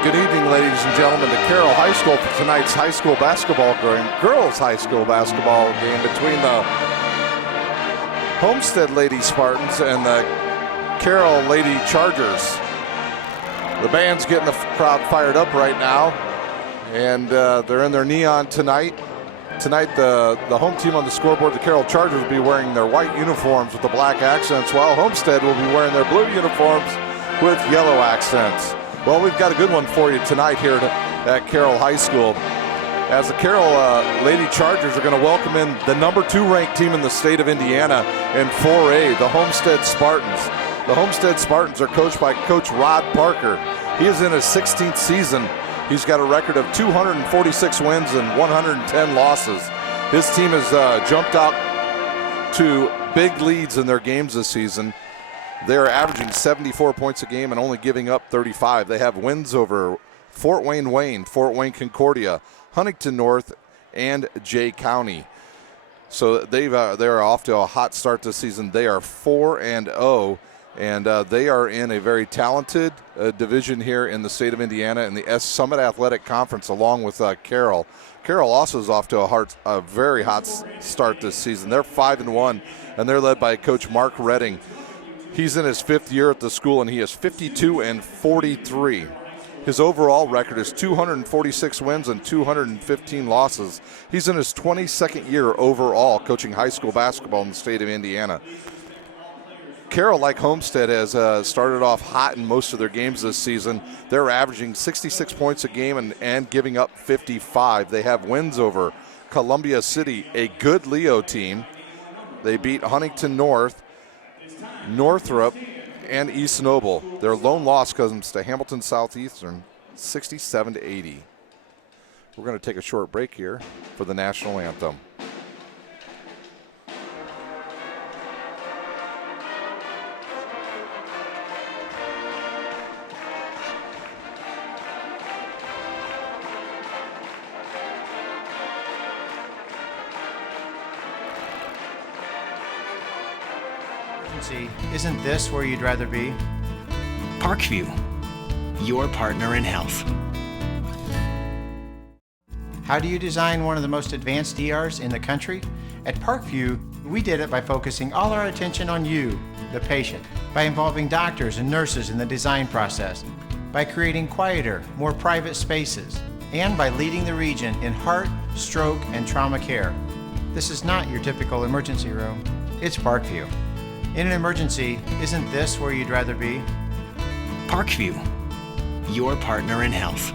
And good evening, ladies and gentlemen, to Carroll High School for tonight's high school basketball game, girls high school basketball game between the Homestead Lady Spartans and the Carroll Lady Chargers. The band's getting the crowd fired up right now, and they're in their neon tonight. Tonight, the home team on the scoreboard, the Carroll Chargers, will be wearing their white uniforms with the black accents, while Homestead will be wearing their blue uniforms with yellow accents. Well, we've got a good one for you tonight here at Carroll High School, as the Carroll Lady Chargers are going to welcome in the number 2 ranked team in the state of Indiana in 4A, the Homestead Spartans. The Homestead Spartans are coached by Coach Rod Parker. He is in his 16th season. He's got a record of 246 wins and 110 losses. His team has jumped out to big leads in their games this season. They're averaging 74 points a game and only giving up 35. They have wins over Fort Wayne, Fort Wayne Concordia, Huntington North, and Jay County. So they're off to a hot start this season. They are 4-0, and they are in a very talented division here in the state of Indiana in the Summit Athletic Conference, along with Carroll. Carroll also is off to a very hot start this season. They're 5-1, and they're led by Coach Mark Redding. He's in his 5th year at the school, and he is 52-43. His overall record is 246 wins and 215 losses. He's in his 22nd year overall coaching high school basketball in the state of Indiana. Carroll, like Homestead, has started off hot in most of their games this season. They're averaging 66 points a game and giving up 55. They have wins over Columbia City, a good Leo team. They beat Huntington North, Northrop, and East Noble. Their lone loss comes to Hamilton Southeastern, 67-80. We're going to take a short break here for the national anthem. Isn't this where you'd rather be? Parkview, your partner in health. How do you design one of the most advanced ERs in the country? At Parkview, we did it by focusing all our attention on you, the patient, by involving doctors and nurses in the design process, by creating quieter, more private spaces, and by leading the region in heart, stroke, and trauma care. This is not your typical emergency room. It's Parkview. In an emergency, isn't this where you'd rather be? Parkview, your partner in health.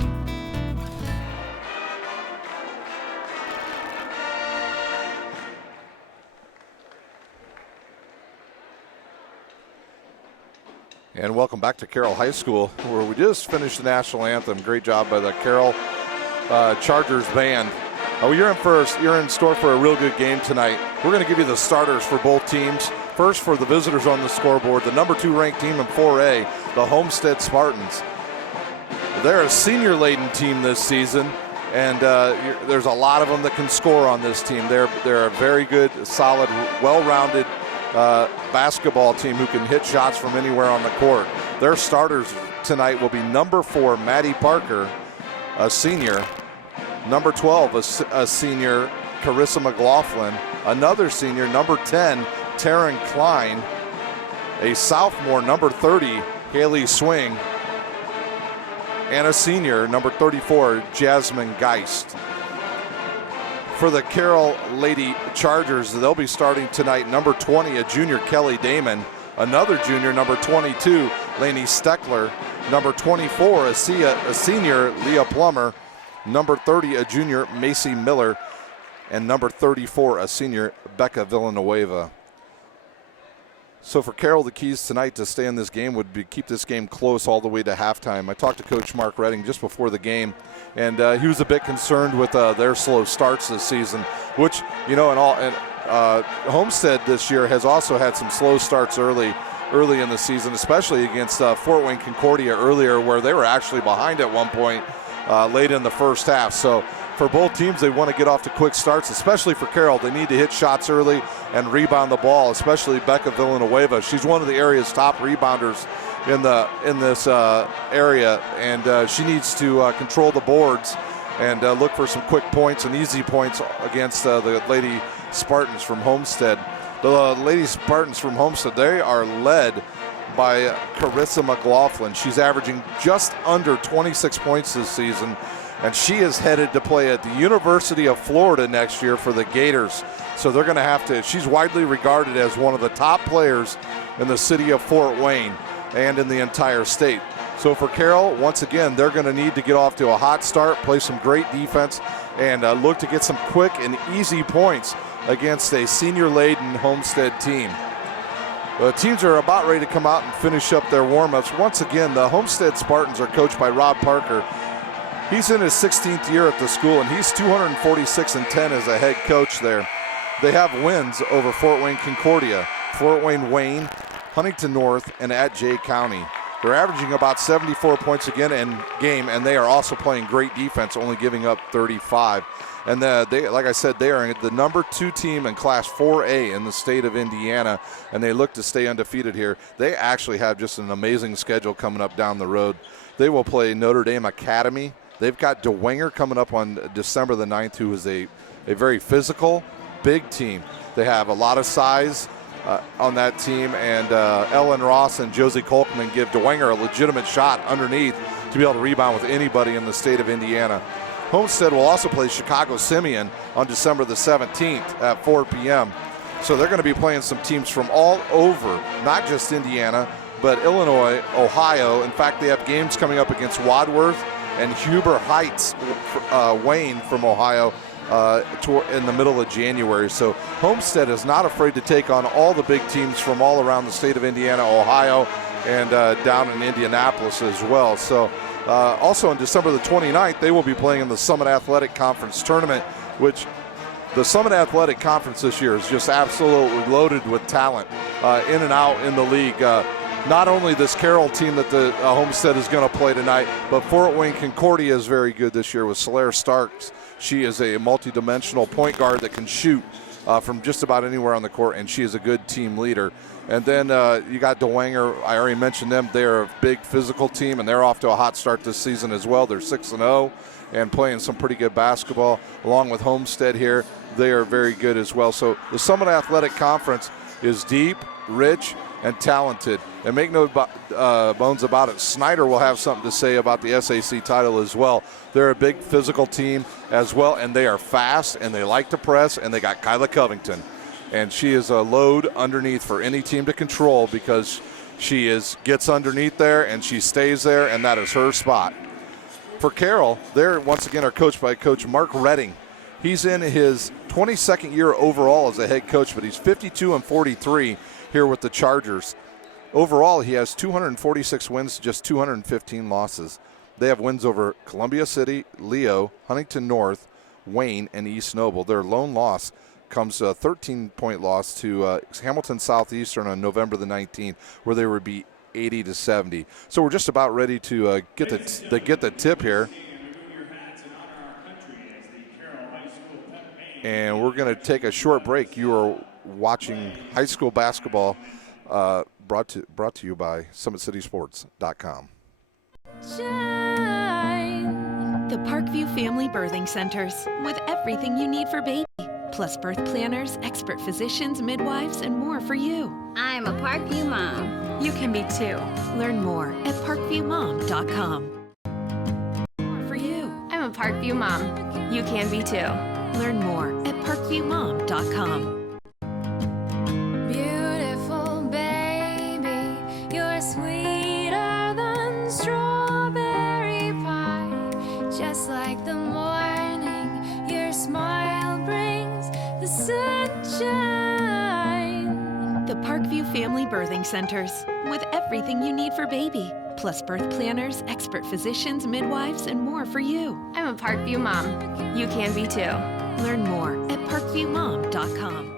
And welcome back to Carroll High School, where we just finished the national anthem. Great job by the Carroll Chargers band. You're in store for a real good game tonight. We're going to give you the starters for both teams. First, for the visitors on the scoreboard, the number 2 ranked team in 4A, the Homestead Spartans. They're a senior-laden team this season, and there's a lot of them that can score on this team. They're a very good, solid, well-rounded basketball team who can hit shots from anywhere on the court. Their starters tonight will be number 4, Maddie Parker, a senior. Number 12, a senior, Carissa McLaughlin. Another senior, number 10, Taryn Klein. A sophomore, number 30, Haley Swing. And a senior, number 34, Jasmine Geist. For the Carroll Lady Chargers, they'll be starting tonight, number 20, a junior, Kelly Damon. Another junior, number 22, Lainey Steckler. Number 24, a senior, Leah Plummer. Number 30, a junior, Macy Miller. And number 34, a senior, Becca Villanueva. So for Carroll, the keys tonight to stay in this game would be keep this game close all the way to halftime. I talked to Coach Mark Redding just before the game, and he was a bit concerned with their slow starts this season, which, Homestead this year has also had some slow starts early in the season, especially against Fort Wayne Concordia earlier, where they were actually behind at one point late in the first half. So for both teams, they want to get off to quick starts, especially for Carroll. They need to hit shots early and rebound the ball, especially Becca Villanueva. She's one of the area's top rebounders in this area, and she needs to control the boards and look for some quick points and easy points against the Lady Spartans from Homestead. The Lady Spartans from Homestead, they are led by Carissa McLaughlin. She's averaging just under 26 points this season, and she is headed to play at the University of Florida next year for the Gators. So they're going to have to, she's widely regarded as one of the top players in the city of Fort Wayne and in the entire state. So for Carroll, once again, they're going to need to get off to a hot start, play some great defense, and look to get some quick and easy points against a senior-laden Homestead team. The teams are about ready to come out and finish up their warm-ups. Once again, the Homestead Spartans are coached by Rob Parker. He's in his 16th year at the school, and he's 246-10 as a head coach there. They have wins over Fort Wayne Concordia, Fort Wayne Wayne, Huntington North, and at Jay County. They're averaging about 74 points again in game, and they are also playing great defense, only giving up 35. And they, like I said, they are the number 2 team in Class 4A in the state of Indiana, and they look to stay undefeated here. They actually have just an amazing schedule coming up down the road. They will play Notre Dame Academy. They've got DeWanger coming up on December the 9th, who is a very physical, big team. They have a lot of size on that team, and Ellen Ross and Josie Kolkman give DeWanger a legitimate shot underneath to be able to rebound with anybody in the state of Indiana. Homestead will also play Chicago Simeon on December the 17th at 4 p.m. So they're going to be playing some teams from all over, not just Indiana, but Illinois, Ohio. In fact, they have games coming up against Wadsworth and Huber Heights, Wayne from Ohio, in the middle of January. So Homestead is not afraid to take on all the big teams from all around the state of Indiana, Ohio, and down in Indianapolis as well. So also on December the 29th, they will be playing in the Summit Athletic Conference Tournament, which the Summit Athletic Conference this year is just absolutely loaded with talent in and out in the league. Not only this Carroll team that the Homestead is going to play tonight, but Fort Wayne Concordia is very good this year with Solaire Starks. She is a multi-dimensional point guard that can shoot from just about anywhere on the court, and she is a good team leader. And then you got DeWanger. I already mentioned them. They're a big physical team, and they're off to a hot start this season as well. They're 6-0 and playing some pretty good basketball. Along with Homestead here, they are very good as well. So the Summit Athletic Conference is deep, rich, and talented. And make no bones about it, Snyder will have something to say about the SAC title as well. They're a big physical team as well, and they are fast, and they like to press, and they got Kyla Covington. And she is a load underneath for any team to control because she gets underneath there, and she stays there, and that is her spot. For Carroll, they once again are coached by Coach Mark Redding. He's in his 22nd year overall as a head coach, but he's 52-43 here with the Chargers. Overall, he has 246 wins, just 215 losses. They have wins over Columbia City, Leo, Huntington North, Wayne, and East Noble. Their lone loss comes a 13-point loss to Hamilton Southeastern on November the 19th, where they would be 80-70. So we're just about ready to get the tip here. And we're going to take a short break. You are watching high school basketball brought to you by SummitCitySports.com. The Parkview Family Birthing Centers, with everything you need for baby, plus birth planners, expert physicians, midwives, and more for you. I'm a Parkview mom. You can be too. Learn more at parkviewmom.com. More for you. I'm a Parkview mom. You can be too. Learn more at parkviewmom.com. Beautiful baby, you're sweeter than strawberry pie. Just like the morning, your smile brings the sunshine. The Parkview Family Birthing Centers, with everything you need for baby, plus birth planners, expert physicians, midwives, and more for you. I'm a Parkview mom. You can be too. Learn more at parkviewmom.com.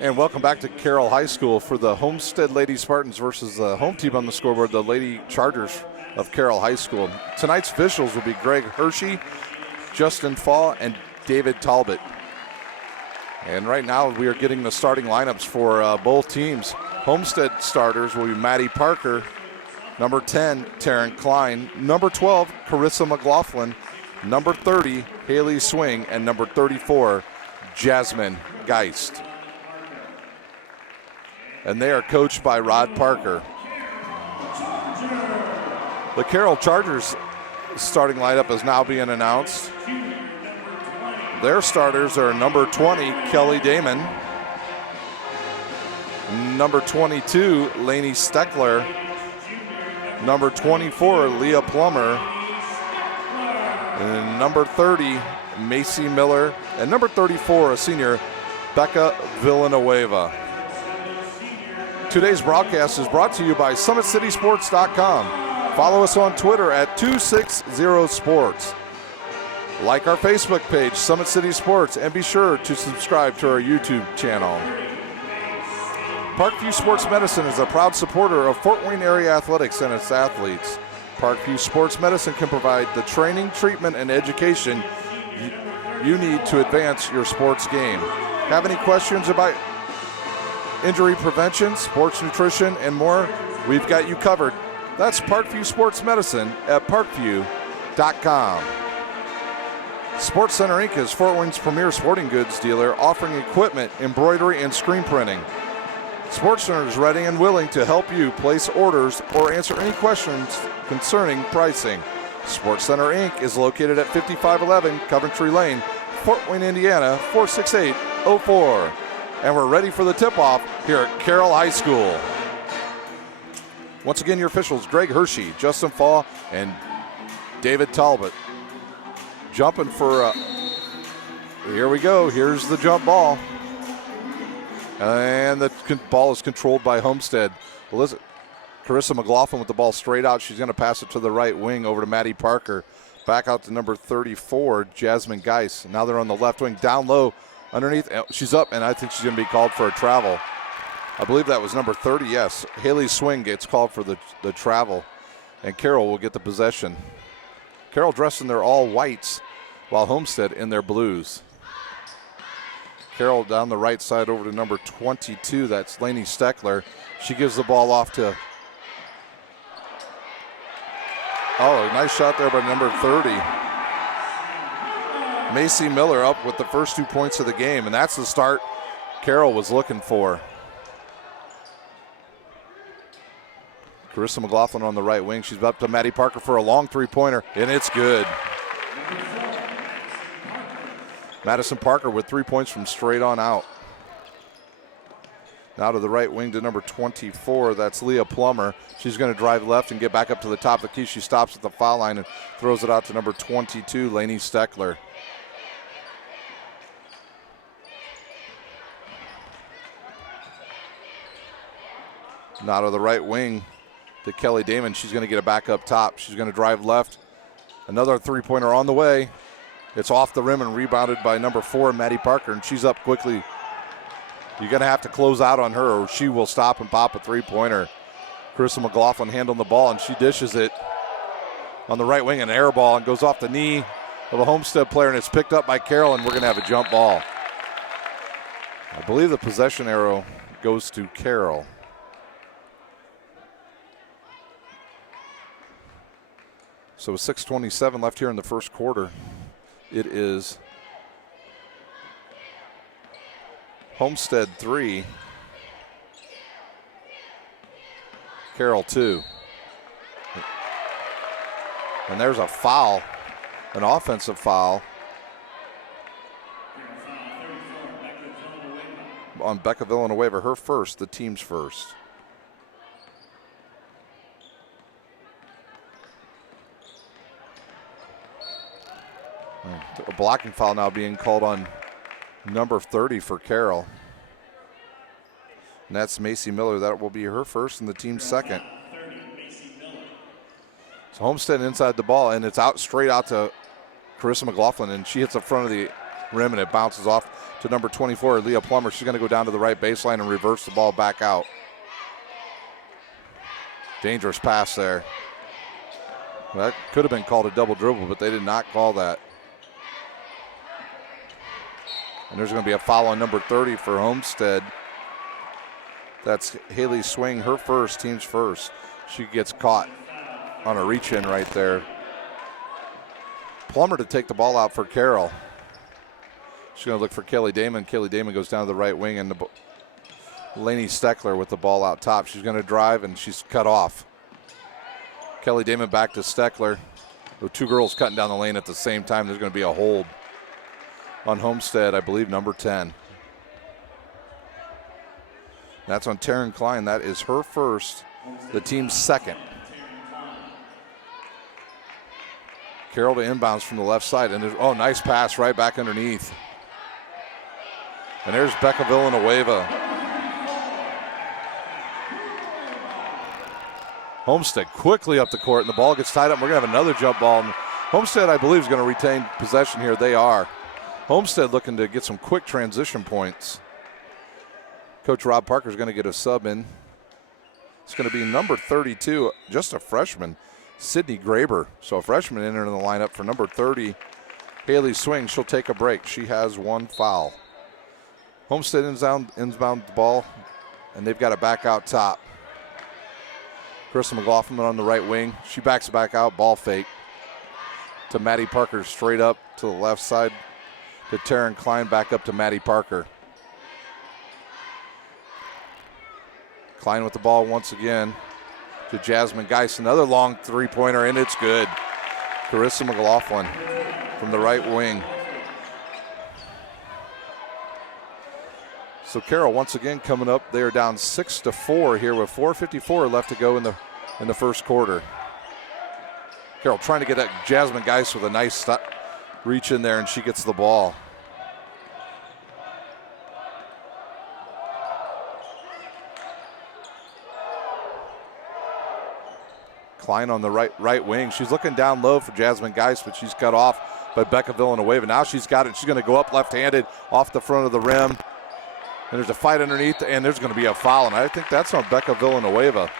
And welcome back to Carroll High School for the Homestead Lady Spartans versus the home team on the scoreboard, the Lady Chargers of Carroll High School. Tonight's officials will be Greg Hershey, Justin Fall, and David Talbot. And right now we are getting the starting lineups for both teams. Homestead starters will be Maddie Parker, number 10, Taryn Klein, number 12, Carissa McLaughlin, number 30, Haley Swing, and number 34, Jasmine Geist. And they are coached by Rod Parker. The Carroll Chargers starting lineup is now being announced. Their starters are number 20, Kelly Damon, number 22, Lainey Steckler, number 24, Leah Plummer, and number 30, Macy Miller, and number 34, a senior, Becca Villanueva. Today's broadcast is brought to you by SummitCitySports.com. Follow us on Twitter at 260sports. Like our Facebook page, Summit City Sports, and be sure to subscribe to our YouTube channel. Parkview Sports Medicine is a proud supporter of Fort Wayne area athletics and its athletes. Parkview Sports Medicine can provide the training, treatment, and education you need to advance your sports game. Have any questions about injury prevention, sports nutrition, and more? We've got you covered. That's Parkview Sports Medicine at parkview.com. Sports Center Inc. is Fort Wayne's premier sporting goods dealer, offering equipment, embroidery, and screen printing. Sports Center is ready and willing to help you place orders or answer any questions concerning pricing. Sports Center Inc. is located at 5511 Coventry Lane, Fort Wayne, Indiana, 46804. And we're ready for the tip-off here at Carroll High School. Once again, your officials, Greg Hershey, Justin Fall, and David Talbot. Jumping for, here we go, here's the jump ball. And the ball is controlled by Homestead. Carissa McLaughlin with the ball straight out. She's going to pass it to the right wing over to Maddie Parker. Back out to number 34, Jasmine Geist. Now they're on the left wing, down low. Underneath, she's up, and I think she's going to be called for a travel. I believe that was number 30, yes. Haley Swing gets called for the travel, and Carroll will get the possession. Carroll dressed in their all whites, while Homestead in their blues. Carroll down the right side over to number 22, that's Lainey Steckler. She gives the ball off to, a nice shot there by number 30. Macy Miller up with the first 2 points of the game, and that's the start Carroll was looking for. Carissa McLaughlin on the right wing. She's up to Maddie Parker for a long three-pointer, and it's good. Madison Parker with 3 points from straight on out. Now to the right wing to number 24, that's Leah Plummer. She's going to drive left and get back up to the top of the key. She stops at the foul line and throws it out to number 22, Lainey Steckler. Now to the right wing to Kelly Damon. She's going to get it back up top. She's going to drive left. Another three-pointer on the way. It's off the rim and rebounded by number 4, Maddie Parker, and she's up quickly. You're going to have to close out on her or she will stop and pop a three-pointer. Carissa McLaughlin handling the ball, and she dishes it on the right wing, an air ball, and goes off the knee of a Homestead player, and it's picked up by Carroll, and we're going to have a jump ball. I believe the possession arrow goes to Carroll. So with 6:27 left here in the first quarter, it is Homestead 3, Carroll 2. And there's a foul, an offensive foul on Becca Villanueva, her first, the team's first. A blocking foul now being called on number 30 for Carroll. And that's Macy Miller. That will be her first and the team's second. So Homestead inside the ball, and it's out straight out to Carissa McLaughlin, and she hits the front of the rim, and it bounces off to number 24, Leah Plummer. She's going to go down to the right baseline and reverse the ball back out. Dangerous pass there. That could have been called a double dribble, but they did not call that. And there's going to be a foul on number 30 for Homestead. That's Haley Swing, her first, team's first. She gets caught on a reach-in right there. Plummer to take the ball out for Carroll. She's going to look for Kelly Damon. Kelly Damon goes down to the right wing, and Lainey Steckler with the ball out top. She's going to drive, and she's cut off. Kelly Damon back to Steckler. The two girls cutting down the lane at the same time. There's going to be a hold on Homestead, I believe, number 10. That's on Taryn Klein. That is her first, the team's second. Carroll to inbounds from the left side. And oh, nice pass right back underneath. And there's Becca Villanueva. Homestead quickly up the court, and the ball gets tied up. We're going to have another jump ball. And Homestead, I believe, is going to retain possession here. They are. Homestead looking to get some quick transition points. Coach Rob Parker is going to get a sub in. It's going to be number 32, just a freshman, Sydney Graber. So a freshman entering the lineup for number 30, Haley Swing. She'll take a break. She has one foul. Homestead inbound the ball, and they've got it back out top. Krista McLaughlin on the right wing. She backs it back out, ball fake to Maddie Parker, straight up to the left side to Taryn Klein, back up to Maddie Parker. Klein with the ball once again to Jasmine Geis. Another long three-pointer, and it's good. Carissa McLaughlin from the right wing. So Carroll once again coming up. They are down 6-4 here with 4:54 left to go in the first quarter. Carroll trying to get that Jasmine Geis with a nice reach in there, and she gets the ball. Klein on the right wing. She's looking down low for Jasmine Geis, but she's cut off by Becca Villanueva. Now she's got it. She's going to go up left-handed off the front of the rim. And there's a fight underneath, and there's going to be a foul, and I think that's on Becca Villanueva.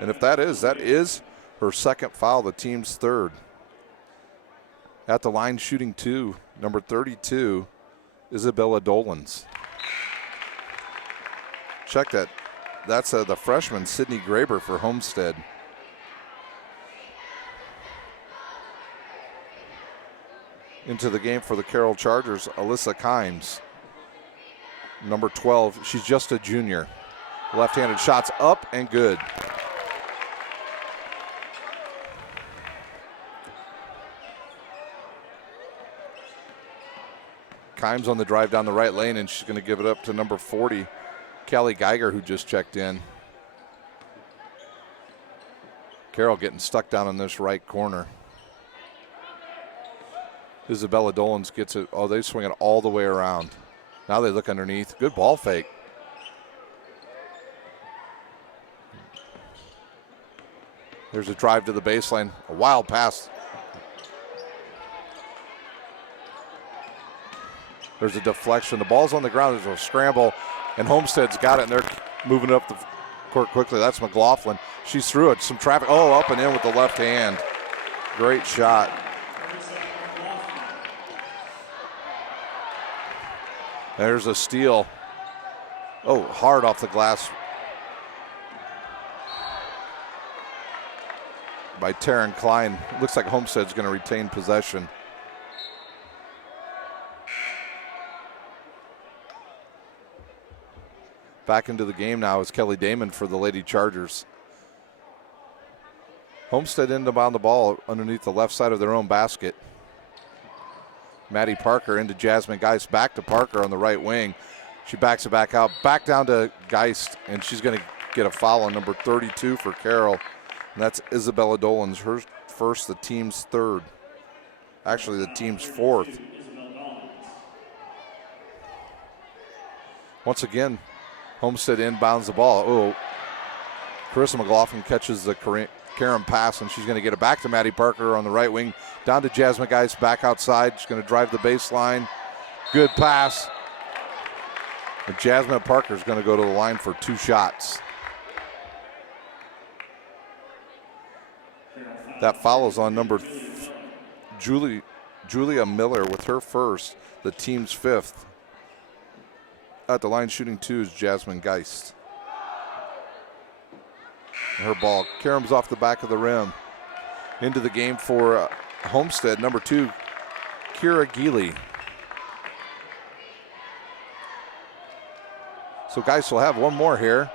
And if that is her second foul, the team's third. At the line shooting two, number 32, Isabella Dolans. Check that. That's the freshman, Sydney Graber for Homestead. Into the game for the Carroll Chargers, Alyssa Kimes, number 12. She's just a junior. Left-handed shots up and good. Kimes on the drive down the right lane, and she's going to give it up to number 40, Callie Geiger, who just checked in. Carroll getting stuck down in this right corner. Isabella Dolans gets it. Oh, they swing it all the way around. Now they look underneath. Good ball fake. There's a drive to the baseline. A wild pass. There's a deflection. The ball's on the ground. There's a scramble, and Homestead's got it, and they're moving up the court quickly. That's McLaughlin. She's through it. Some traffic. Oh, up and in with the left hand. Great shot. There's a steal. Oh, hard off the glass by Taryn Klein. Looks like Homestead's going to retain possession. Back into the game now is Kelly Damon for the Lady Chargers. Homestead inbound the ball underneath the left side of their own basket. Maddie Parker into Jasmine Geist, back to Parker on the right wing. She backs it back out, back down to Geist, and she's going to get a foul on number 32 for Carroll. And that's Isabella Dolans, her first, the team's third. Actually, the team's fourth. Once again, Homestead inbounds the ball. Oh, Carissa McLaughlin catches the Karen pass, and she's going to get it back to Maddie Parker on the right wing. Down to Jasmine Geist, back outside. She's going to drive the baseline. Good pass. And Jasmine Parker is going to go to the line for 2 shots. That follows on number Julia Miller with her first, the team's 5th. At the line shooting 2 is Jasmine Geist. Her ball caroms off the back of the rim. Into the game for Homestead, number 2, Kira Geely. So Geist will have one more here.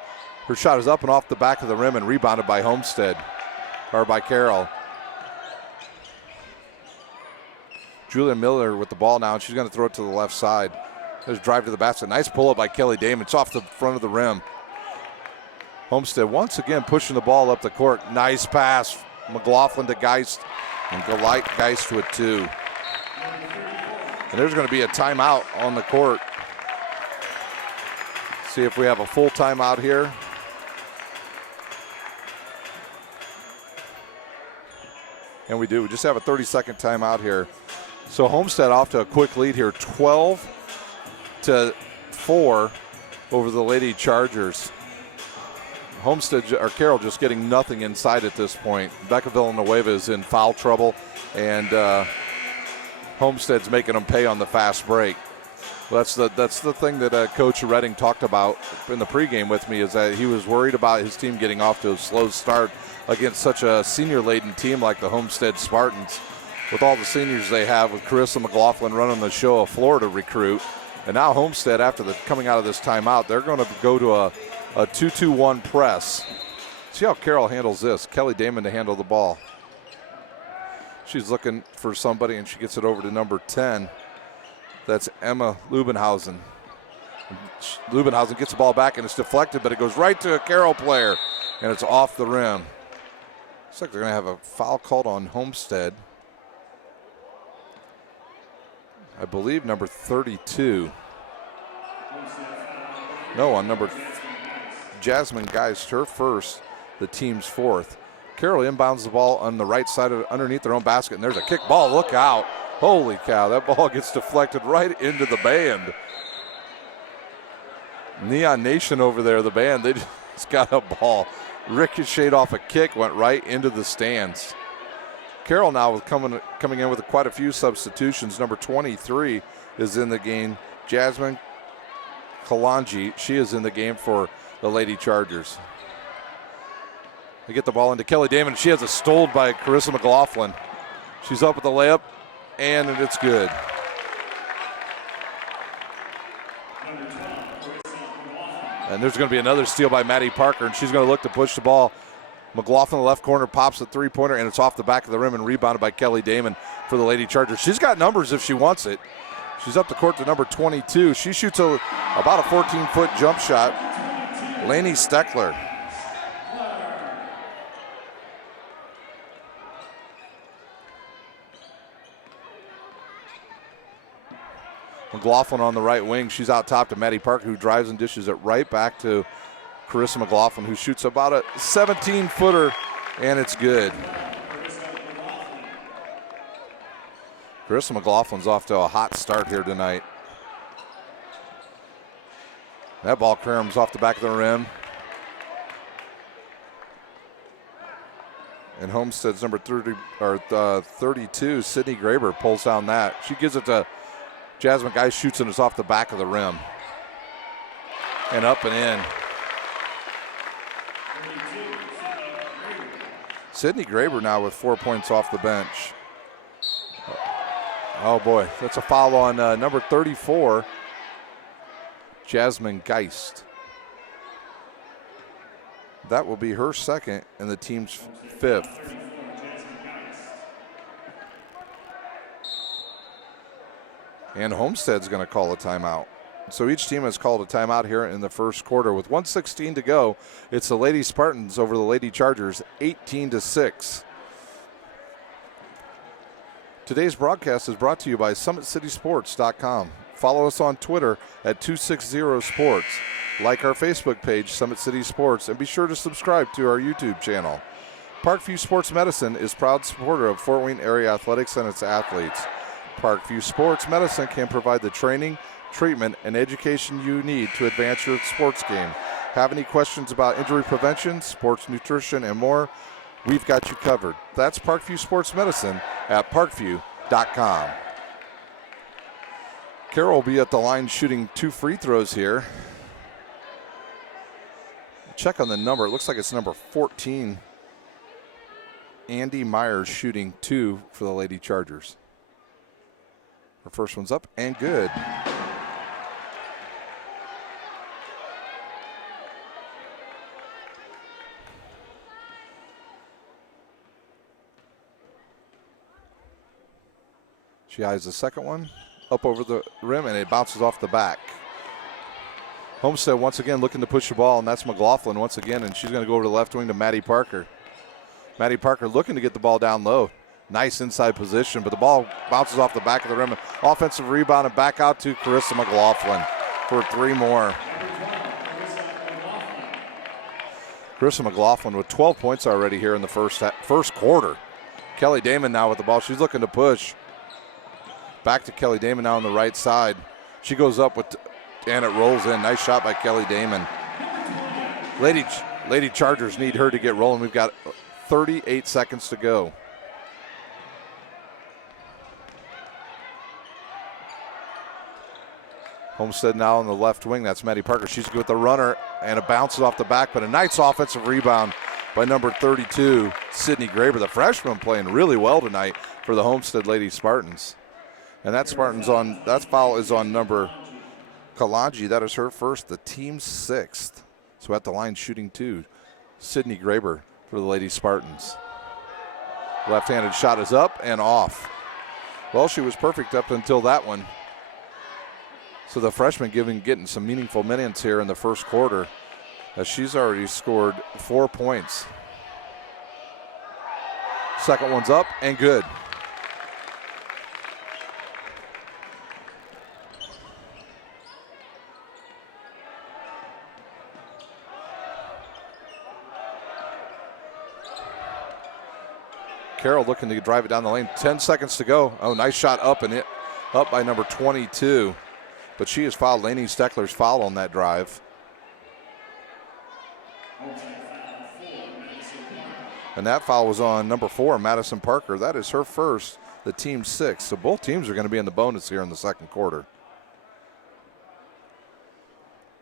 Her shot is up and off the back of the rim and rebounded by Homestead, or by Carroll. Julia Miller with the ball now, and she's going to throw it to the left side. There's a drive to the basket. Nice pull-up by Kelly Damon. It's off the front of the rim. Homestead once again pushing the ball up the court. Nice pass. McLaughlin to Geist, and Geist with 2. And there's going to be a timeout on the court. See if we have a full timeout here. And we do. We just have a 30-second timeout here. So Homestead off to a quick lead here, 12-4 over the Lady Chargers. Homestead, or Carroll, just getting nothing inside at this point. Becca Villanueva is in foul trouble, and Homestead's making them pay on the fast break. Well, that's the thing that Coach Redding talked about in the pregame with me, is that he was worried about his team getting off to a slow start against such a senior-laden team like the Homestead Spartans. With all the seniors they have, with Carissa McLaughlin running the show, a Florida recruit. And now Homestead, after coming out of this timeout, they're going to go to a 2-2-1 press. See how Carroll handles this. Kelly Damon to handle the ball. She's looking for somebody, and she gets it over to number 10. That's Emma Lubenhausen. Lubenhausen gets the ball back, and it's deflected, but it goes right to a Carroll player, and it's off the rim. Looks like they're going to have a foul called on Homestead. I believe number 32. No, on number Jasmine Geist, her first, the team's 4th. Carroll inbounds the ball on the right side of underneath their own basket, and there's a kick ball. Look out. Holy cow, that ball gets deflected right into the band. Neon Nation over there, the band, they just got a ball. Ricocheted off a kick, went right into the stands. Carroll now coming in with quite a few substitutions. Number 23 is in the game. Jasmine Kalanji, she is in the game for the Lady Chargers. They get the ball into Kelly Damon. She has a stole by Carissa McLaughlin. She's up with the layup, and it's good. And there's going to be another steal by Maddie Parker, and she's going to look to push the ball. McLaughlin in the left corner pops a three-pointer, and it's off the back of the rim and rebounded by Kelly Damon for the Lady Chargers. She's got numbers if she wants it. She's up the court to number 22. She shoots about a 14-foot jump shot. Lainey Steckler. McLaughlin on the right wing. She's out top to Maddie Parker, who drives and dishes it right back to Carissa McLaughlin, who shoots about a 17-footer, and it's good. Carissa McLaughlin's off to a hot start here tonight. That ball caroms off the back of the rim. And Homestead's number 32, Sydney Graber, pulls down that. She gives it to Jasmine Geist, shoots and it's off the back of the rim. And up and in. Sydney Graber now with 4 points off the bench. Oh boy, that's a foul on number 34, Jasmine Geist. That will be her second and the team's 5th. And Homestead's going to call a timeout. So each team has called a timeout here in the first quarter. With 1:16 to go, it's the Lady Spartans over the Lady Chargers, 18-6. Today's broadcast is brought to you by SummitCitySports.com. Follow us on Twitter at 260sports. Like our Facebook page, Summit City Sports, and be sure to subscribe to our YouTube channel. Parkview Sports Medicine is proud supporter of Fort Wayne area athletics and its athletes. Parkview Sports Medicine can provide the training, treatment, and education you need to advance your sports game. Have any questions about injury prevention, sports nutrition, and more? We've got you covered. That's Parkview Sports Medicine at parkview.com. Carroll will be at the line shooting 2 free throws here. Check on the number. It looks like it's number 14. Andy Myers shooting 2 for the Lady Chargers. Her first one's up and good. She eyes the second one up over the rim, and it bounces off the back. Homestead once again looking to push the ball, and that's McLaughlin once again, and she's going to go over to the left wing to Maddie Parker. Maddie Parker looking to get the ball down low. Nice inside position, but the ball bounces off the back of the rim. Offensive rebound and back out to Carissa McLaughlin for 3 more. Carissa McLaughlin with 12 points already here in the first quarter. Kelly Damon now with the ball. She's looking to push. Back to Kelly Damon now on the right side. She goes up with, and it rolls in. Nice shot by Kelly Damon. Lady Chargers need her to get rolling. We've got 38 seconds to go. Homestead now on the left wing. That's Maddie Parker. She's good with the runner, and it bounces off the back, but a nice offensive rebound by number 32, Sydney Graber, the freshman, playing really well tonight for the Homestead Lady Spartans. And that foul is on number Kalanji. That is her first, the team's 6th. So at the line shooting 2, Sydney Graber for the Lady Spartans. Left-handed shot is up and off. Well, she was perfect up until that one. So the freshman getting some meaningful minutes here in the first quarter, as she's already scored 4 points. Second one's up and good. Carroll looking to drive it down the lane. 10 seconds to go. Oh, nice shot up and up by number 22. But she has fouled. Lainey Steckler's foul on that drive. And that foul was on number 4, Madison Parker. That is her first, the team's 6th. So both teams are going to be in the bonus here in the second quarter.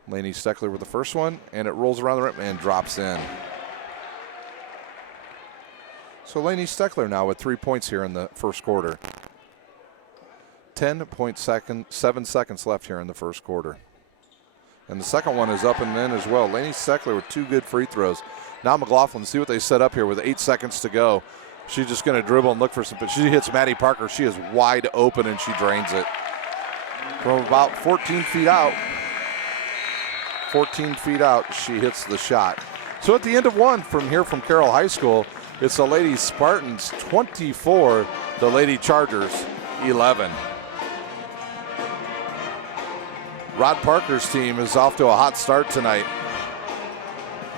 Lainey Steckler with the first one, and it rolls around the rim and drops in. So Lainey Steckler now with 3 points here in the first quarter. 7 seconds left here in the first quarter. And the second one is up and in as well. Lainey Steckler with 2 good free throws. Now McLaughlin, see what they set up here with 8 seconds to go. She's just going to dribble and look for some, but she hits Maddie Parker. She is wide open and she drains it. From about 14 feet out, she hits the shot. So at the end of one from Carroll High School, it's the Lady Spartans 24, the Lady Chargers 11. Rod Parker's team is off to a hot start tonight.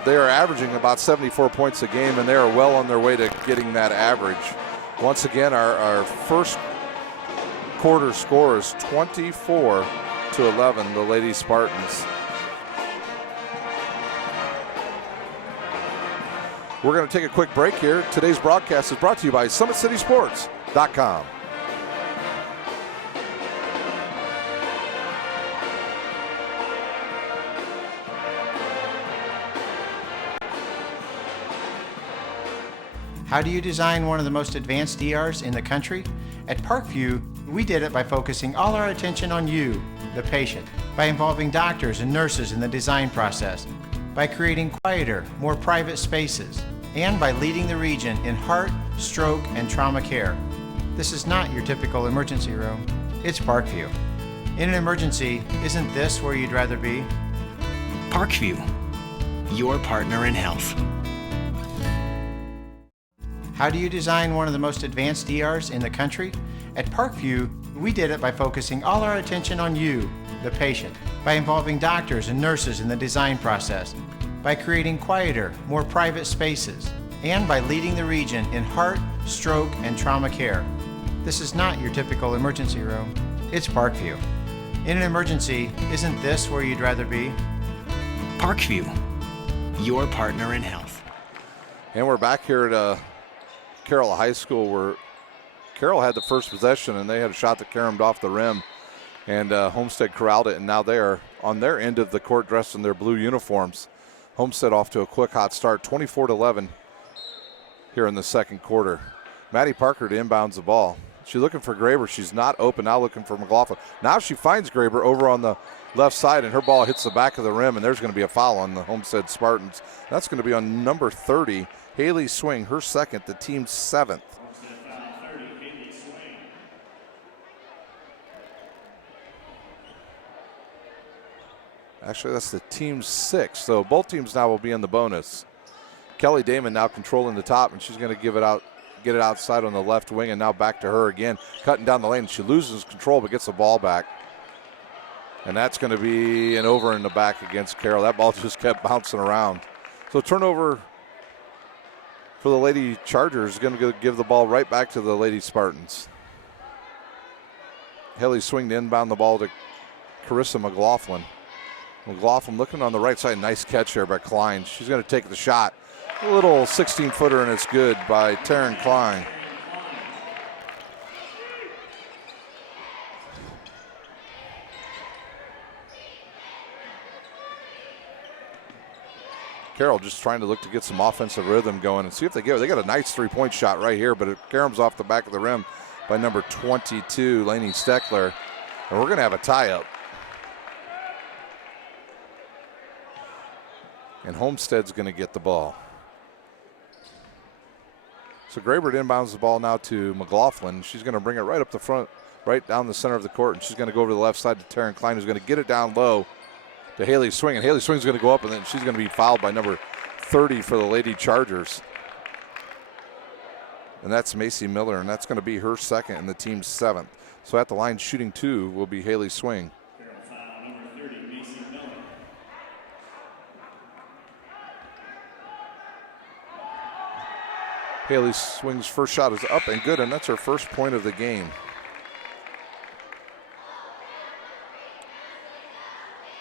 They are averaging about 74 points a game, and they are well on their way to getting that average. Once again, our first quarter score is 24-11, the Lady Spartans. We're going to take a quick break here. Today's broadcast is brought to you by SummitCitySports.com. How do you design one of the most advanced ERs in the country? At Parkview, we did it by focusing all our attention on you, the patient, by involving doctors and nurses in the design process, by creating quieter, more private spaces, and by leading the region in heart, stroke, and trauma care. This is not your typical emergency room. It's Parkview. In an emergency, isn't this where you'd rather be? Parkview, your partner in health. How do you design one of the most advanced ERs in the country? At Parkview, We did it by focusing all our attention on you, the patient, by involving doctors and nurses in the design process, by creating quieter, more private spaces, and by leading the region in heart, stroke, and trauma care. This is not your typical emergency room. It's Parkview. In an emergency, isn't this where you'd rather be? Parkview, your partner in health. And we're back here at Carroll High School, where Carroll had the first possession and they had a shot that caromed off the rim, and Homestead corralled it, and now they are on their end of the court dressed in their blue uniforms. Homestead off to a quick hot start, 24-11 here in the second quarter. Maddie Parker to inbounds the ball. She's looking for Graber. She's not open, now looking for McLaughlin. Now she finds Graber over on the left side, and her ball hits the back of the rim, and there's going to be a foul on the Homestead Spartans. That's going to be on number 30, Haley Swing, her second, the team's seventh. Actually, that's the team's sixth, so both teams now will be in the bonus. Kelly Damon now controlling the top, and she's going to get it outside on the left wing, and now back to her again, cutting down the lane. She loses control but gets the ball back. And that's going to be an over in the back against Carroll. That ball just kept bouncing around. So turnover for the Lady Chargers is going to give the ball right back to the Lady Spartans. Haley Swing to inbound the ball to Carissa McLaughlin. McLaughlin looking on the right side. Nice catch there by Klein. She's going to take the shot. A little 16-footer, and it's good by Taryn Klein. Carroll just trying to look to get some offensive rhythm going and see if they get it. They got a nice three-point shot right here, but it caroms off the back of the rim by number 22, Lainey Steckler. And we're going to have a tie-up. And Homestead's going to get the ball. So Graber inbounds the ball now to McLaughlin. She's going to bring it right up the front, right down the center of the court, and she's going to go over to the left side to Taryn Klein, who's going to get it down low to Haley Swing. And Haley Swing's going to go up, and then she's going to be fouled by number 30 for the Lady Chargers. And that's Macy Miller, and that's going to be her second and the team's seventh. So at the line shooting two will be Haley Swing. Haley Swing's first shot is up and good, and that's her first point of the game.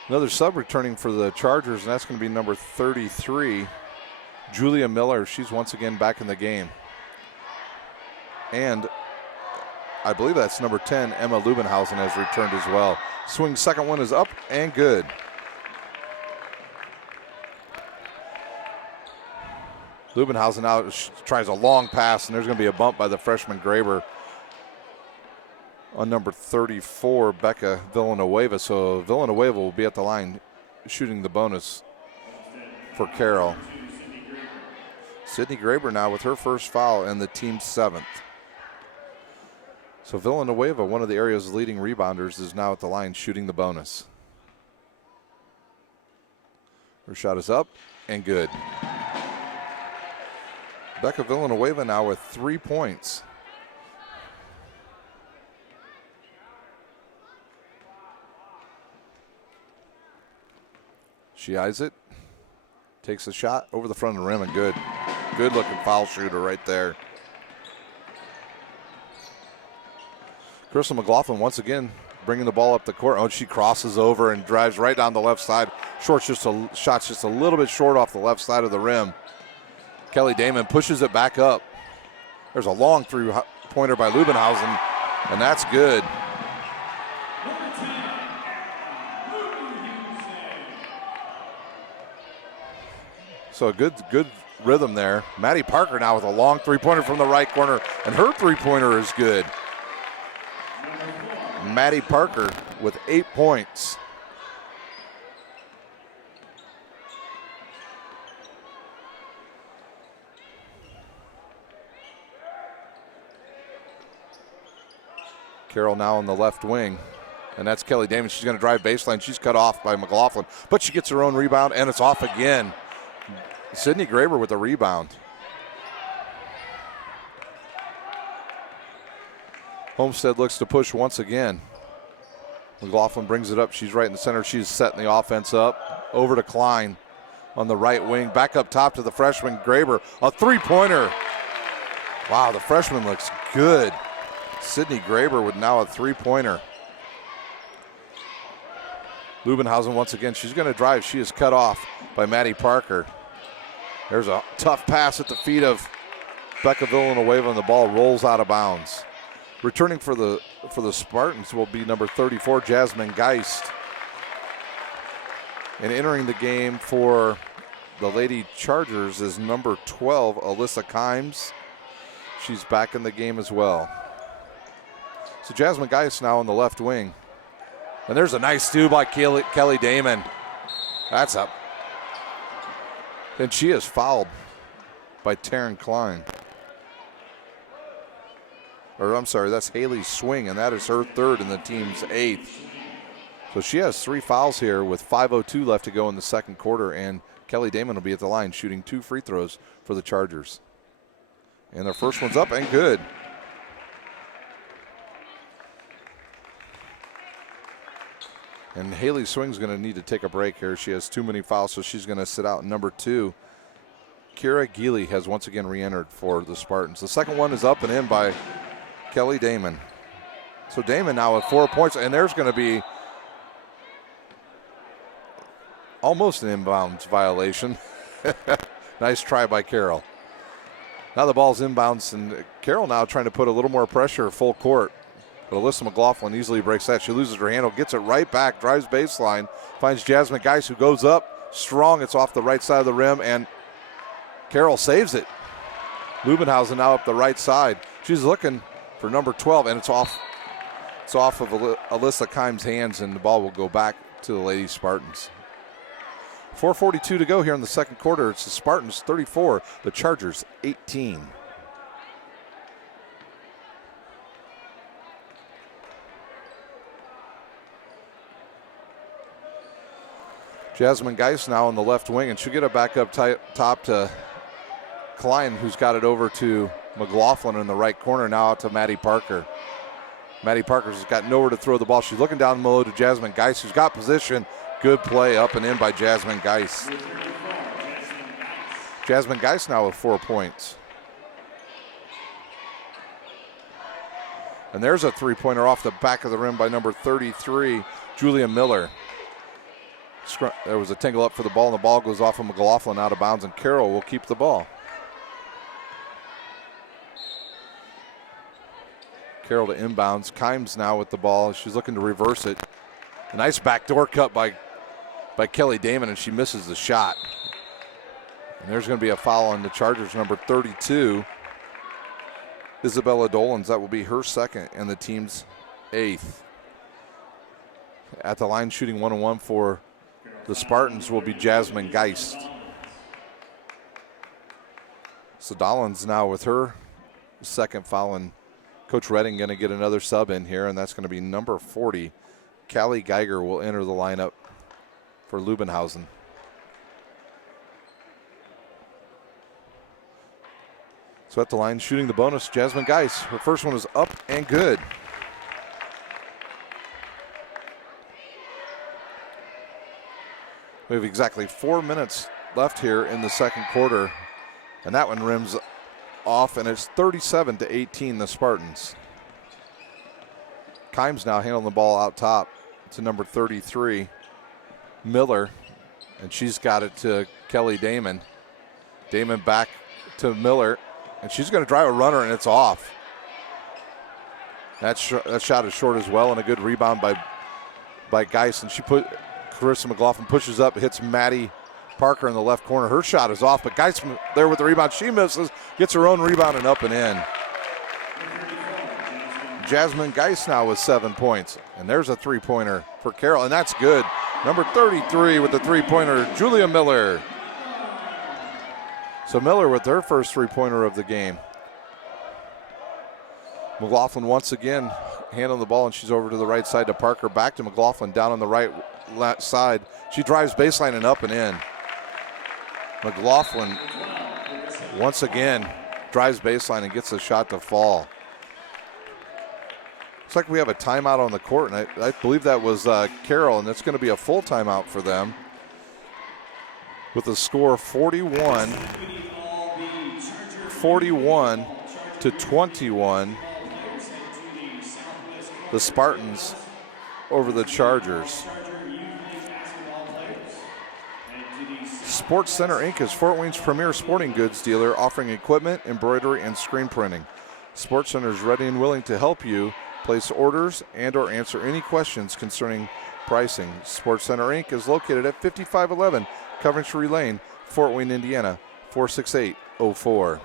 Another sub returning for the Chargers, and that's going to be number 33, Julia Miller. She's once again back in the game. And I believe that's number 10, Emma Lubenhausen, has returned as well. Swing's second one is up and good. Lubenhausen now tries a long pass, and there's going to be a bump by the freshman Graber on number 34, Becca Villanueva. So Villanueva will be at the line shooting the bonus for Carroll. Sydney Graber now with her first foul and the team's seventh. So Villanueva, one of the area's leading rebounders, is now at the line shooting the bonus. Her shot is up and good. Becca Villanueva now with 3 points. She eyes it, takes a shot over the front of the rim, and good. Good looking foul shooter right there. Crystal McLaughlin once again bringing the ball up the court. Oh, she crosses over and drives right down the left side. Shot's just a little bit short off the left side of the rim. Kelly Damon pushes it back up. There's a long three-pointer by Lubenhausen, and that's good. So a good rhythm there. Maddie Parker now with a long three-pointer from the right corner, and her three-pointer is good. Maddie Parker with 8 points. Carroll now on the left wing, and that's Kelly Damon. She's going to drive baseline. She's cut off by McLaughlin, but she gets her own rebound, and it's off again. Sydney Graber with a rebound. Homestead looks to push once again. McLaughlin brings it up. She's right in the center. She's setting the offense up. Over to Klein on the right wing. Back up top to the freshman, Graber. A three-pointer. Wow, the freshman looks good. Sydney Graber with now a three-pointer. Leubenhausen once again. She's going to drive. She is cut off by Maddie Parker. There's a tough pass at the feet of Becca Villanueva, and the ball rolls out of bounds. Returning for the Spartans will be number 34, Jasmine Geist. And entering the game for the Lady Chargers is number 12, Alyssa Kimes. She's back in the game as well. So Jasmine Geist now on the left wing. And there's a nice steal by Kelly Damon. That's up. And she is fouled by Taryn Klein. Or I'm sorry, that's Haley Swing, and that is her third and the team's eighth. So she has 3 fouls here with 5:02 left to go in the second quarter, and Kelly Damon will be at the line shooting 2 free throws for the Chargers. And their first one's up and good. And Haley Swing's going to need to take a break here. She has too many fouls, so she's going to sit out. Number 2, Kira Geely has once again re-entered for the Spartans. The second one is up and in by Kelly Damon. So Damon now with 4 points, and there's going to be almost an inbounds violation. Nice try by Carroll. Now the ball's inbounds, and Carroll now trying to put a little more pressure full court. But Alyssa McLaughlin easily breaks that. She loses her handle, gets it right back, drives baseline, finds Jasmine Geist, who goes up strong. It's off the right side of the rim, and Carroll saves it. Leubenhausen now up the right side. She's looking for number 12, and it's off of Alyssa Kimes' hands, and the ball will go back to the Lady Spartans. 4:42 to go here in the second quarter. It's the Spartans 34, the Chargers 18. Jasmine Geist now on the left wing, and she'll get it back up top to Klein, who's got it over to McLaughlin in the right corner, now out to Maddie Parker. Maddie Parker's got nowhere to throw the ball. She's looking down the middle to Jasmine Geist, who's got position. Good play up and in by Jasmine Geist. Jasmine Geist now with 4 points. And there's a three-pointer off the back of the rim by number 33, Julia Miller. There was a tingle up for the ball, and the ball goes off of McLaughlin out of bounds, and Carroll will keep the ball. Carroll to inbounds. Kimes now with the ball. She's looking to reverse it. A nice backdoor cut by Kelly Damon, and she misses the shot. And there's going to be a foul on the Chargers, number 32, Isabella Dolans. That will be her second and the team's 8th. At the line shooting 1-on-1 for the Spartans will be Jasmine Geist. So Dollins now with her second foul, and Coach Redding going to get another sub in here, and that's going to be number 40. Callie Geiger will enter the lineup for Leubenhausen. So at the line shooting the bonus, Jasmine Geist. Her first one is up and good. We have exactly 4 minutes left here in the second quarter, and that one rims off, and it's 37-18 the Spartans. Kimes now handling the ball out top to number 33, Miller, and she's got it to Kelly Damon. Damon back to Miller, and she's going to drive a runner, and it's off. That shot is short as well, and a good rebound by Geist, and Carissa McLaughlin pushes up, hits Maddie Parker in the left corner. Her shot is off, but Geist there with the rebound. She misses, gets her own rebound, and up and in. Jasmine Geist now with 7 points, and there's a three-pointer for Carroll, and that's good. Number 33 with the three-pointer, Julia Miller. So Miller with her first three-pointer of the game. McLaughlin once again handling the ball, and she's over to the right side to Parker. Back to McLaughlin down on the right side. She drives baseline and up and in. McLaughlin once again drives baseline and gets the shot to fall. Looks like we have a timeout on the court, and I believe that was Carroll, and it's going to be a full timeout for them. With the score 41 to 21, the Spartans over the Chargers. Sports Center Inc. is Fort Wayne's premier sporting goods dealer, offering equipment, embroidery, and screen printing. Sports Center is ready and willing to help you place orders and or answer any questions concerning pricing. Sports Center Inc. is located at 5511 Coventry Lane, Fort Wayne, Indiana, 46804.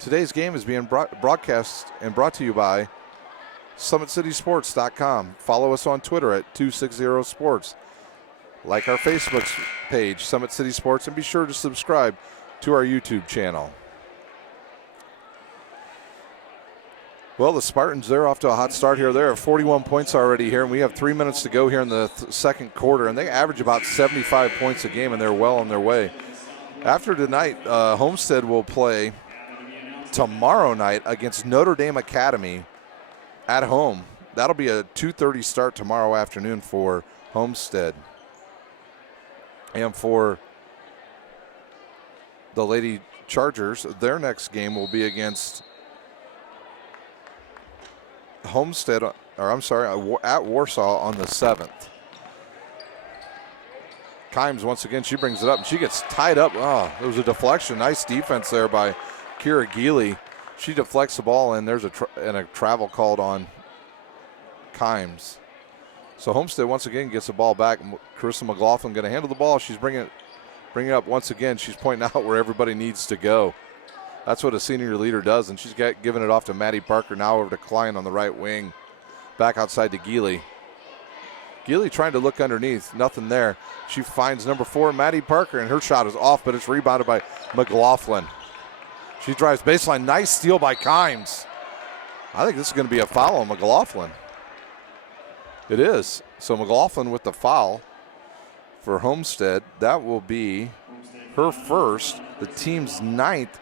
Today's game is being broadcast and brought to you by SummitCitySports.com. Follow us on Twitter at 260sports. Like our Facebook page, Summit City Sports, and be sure to subscribe to our YouTube channel. Well, the Spartans, they're off to a hot start here. They're at 41 points already here, and we have 3 minutes to go here in the second quarter, and they average about 75 points a game, and they're well on their way. After tonight, Homestead will play tomorrow night against Notre Dame Academy at home. That'll be a 2:30 start tomorrow afternoon for Homestead. And for the Lady Chargers, their next game will be against Homestead, or I'm sorry, at Warsaw on the 7th. Kimes, once again, she brings it up, and she gets tied up. Oh, there was a deflection. Nice defense there by Kira Geely. She deflects the ball, and there's a travel called on Kimes. So Homestead, once again, gets the ball back. Carissa McLaughlin going to handle the ball. She's bringing it up once again. She's pointing out where everybody needs to go. That's what a senior leader does, and she's giving it off to Maddie Parker, now over to Klein on the right wing. Back outside to Geely. Geely trying to look underneath, nothing there. She finds number 4, Maddie Parker, and her shot is off, but it's rebounded by McLaughlin. She drives baseline, nice steal by Kimes. I think this is going to be a foul on McLaughlin. It is. So McLaughlin with the foul for Homestead. That will be her first, the team's 9th.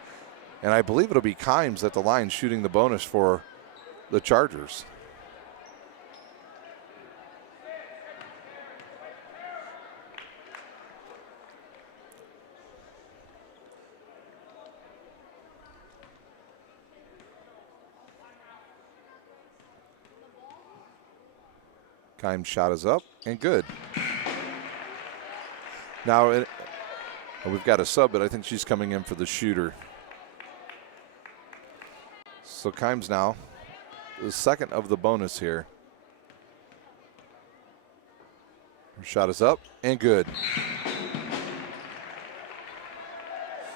And I believe it'll be Kimes at the line shooting the bonus for the Chargers. Kimes' shot is up and good. Now we've got a sub, but I think she's coming in for the shooter. So Kimes now, the second of the bonus here. Her shot is up and good.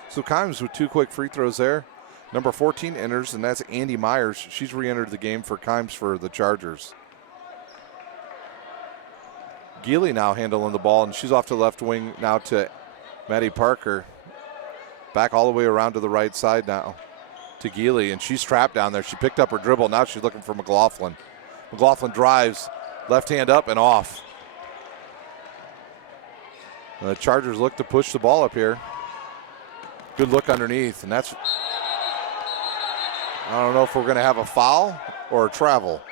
So Kimes with 2 quick free throws there. Number 14 enters, and that's Andy Myers. She's re-entered the game for Kimes for the Chargers. Geely now handling the ball, and she's off to the left wing now to Maddie Parker. Back all the way around to the right side now to Geely, and she's trapped down there. She picked up her dribble. Now she's looking for McLaughlin. McLaughlin drives, left hand up and off. And the Chargers look to push the ball up here. Good look underneath, and that's, I don't know if we're going to have a foul or a travel.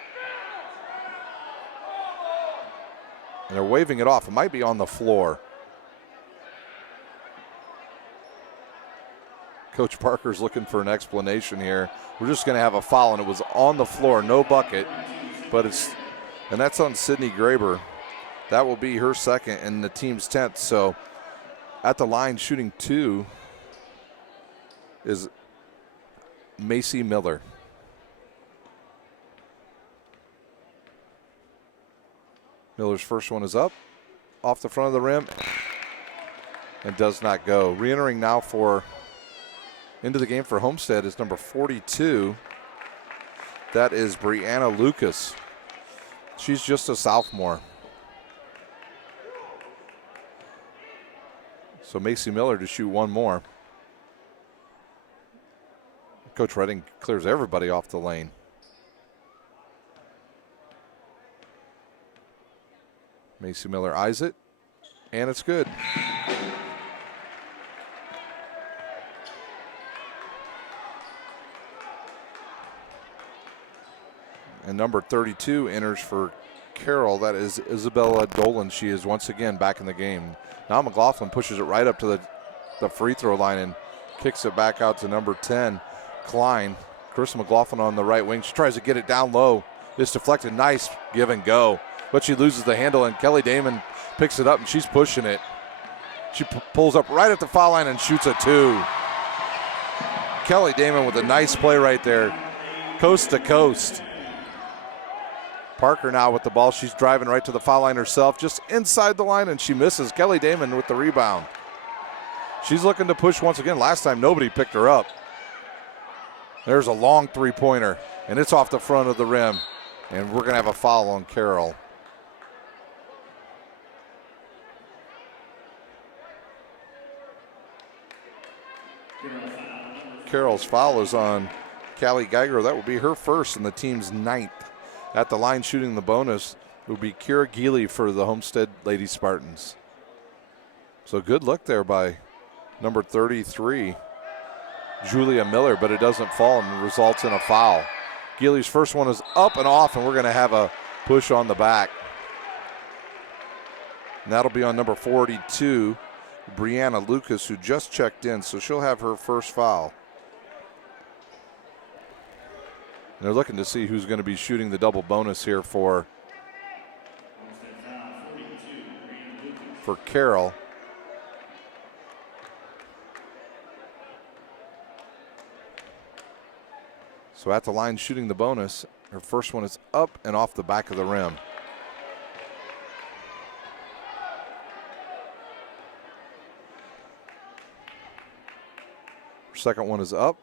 And they're waving it off. It might be on the floor. Coach Parker's looking for an explanation here. We're just going to have a foul, and it was on the floor, no bucket. But and that's on Sydney Graber. That will be her second and the team's 10th. So at the line shooting 2 is Macy Miller. Miller's first one is up, off the front of the rim, and does not go. Re-entering now into the game for Homestead is number 42. That is Brianna Lucas. She's just a sophomore. So Macy Miller to shoot one more. Coach Redding clears everybody off the lane. Macy Miller eyes it, and it's good. And number 32 enters for Carroll. That is Isabella Dolan. She is once again back in the game. Now McLaughlin pushes it right up to the free throw line and kicks it back out to number 10, Klein. Carissa McLaughlin on the right wing. She tries to get it down low. It's deflected. Nice give and go. But she loses the handle, and Kelly Damon picks it up, and she's pushing it. She pulls up right at the foul line and shoots a 2. Kelly Damon with a nice play right there. Coast to coast. Parker now with the ball. She's driving right to the foul line herself, just inside the line, and she misses. Kelly Damon with the rebound. She's looking to push once again. Last time nobody picked her up. There's a long three-pointer, and it's off the front of the rim, and we're going to have a foul on Carroll. Carroll's foul is on Callie Geiger. That will be her first and the team's 9th. At the line shooting the bonus will be Kira Geely for the Homestead Lady Spartans. So good look there by number 33, Julia Miller, but it doesn't fall and results in a foul. Geely's first one is up and off, and we're going to have a push on the back. And that'll be on number 42, Brianna Lucas, who just checked in, so she'll have her first foul. And they're looking to see who's going to be shooting the double bonus here for Carroll. So at the line shooting the bonus, her first one is up and off the back of the rim. Her second one is up,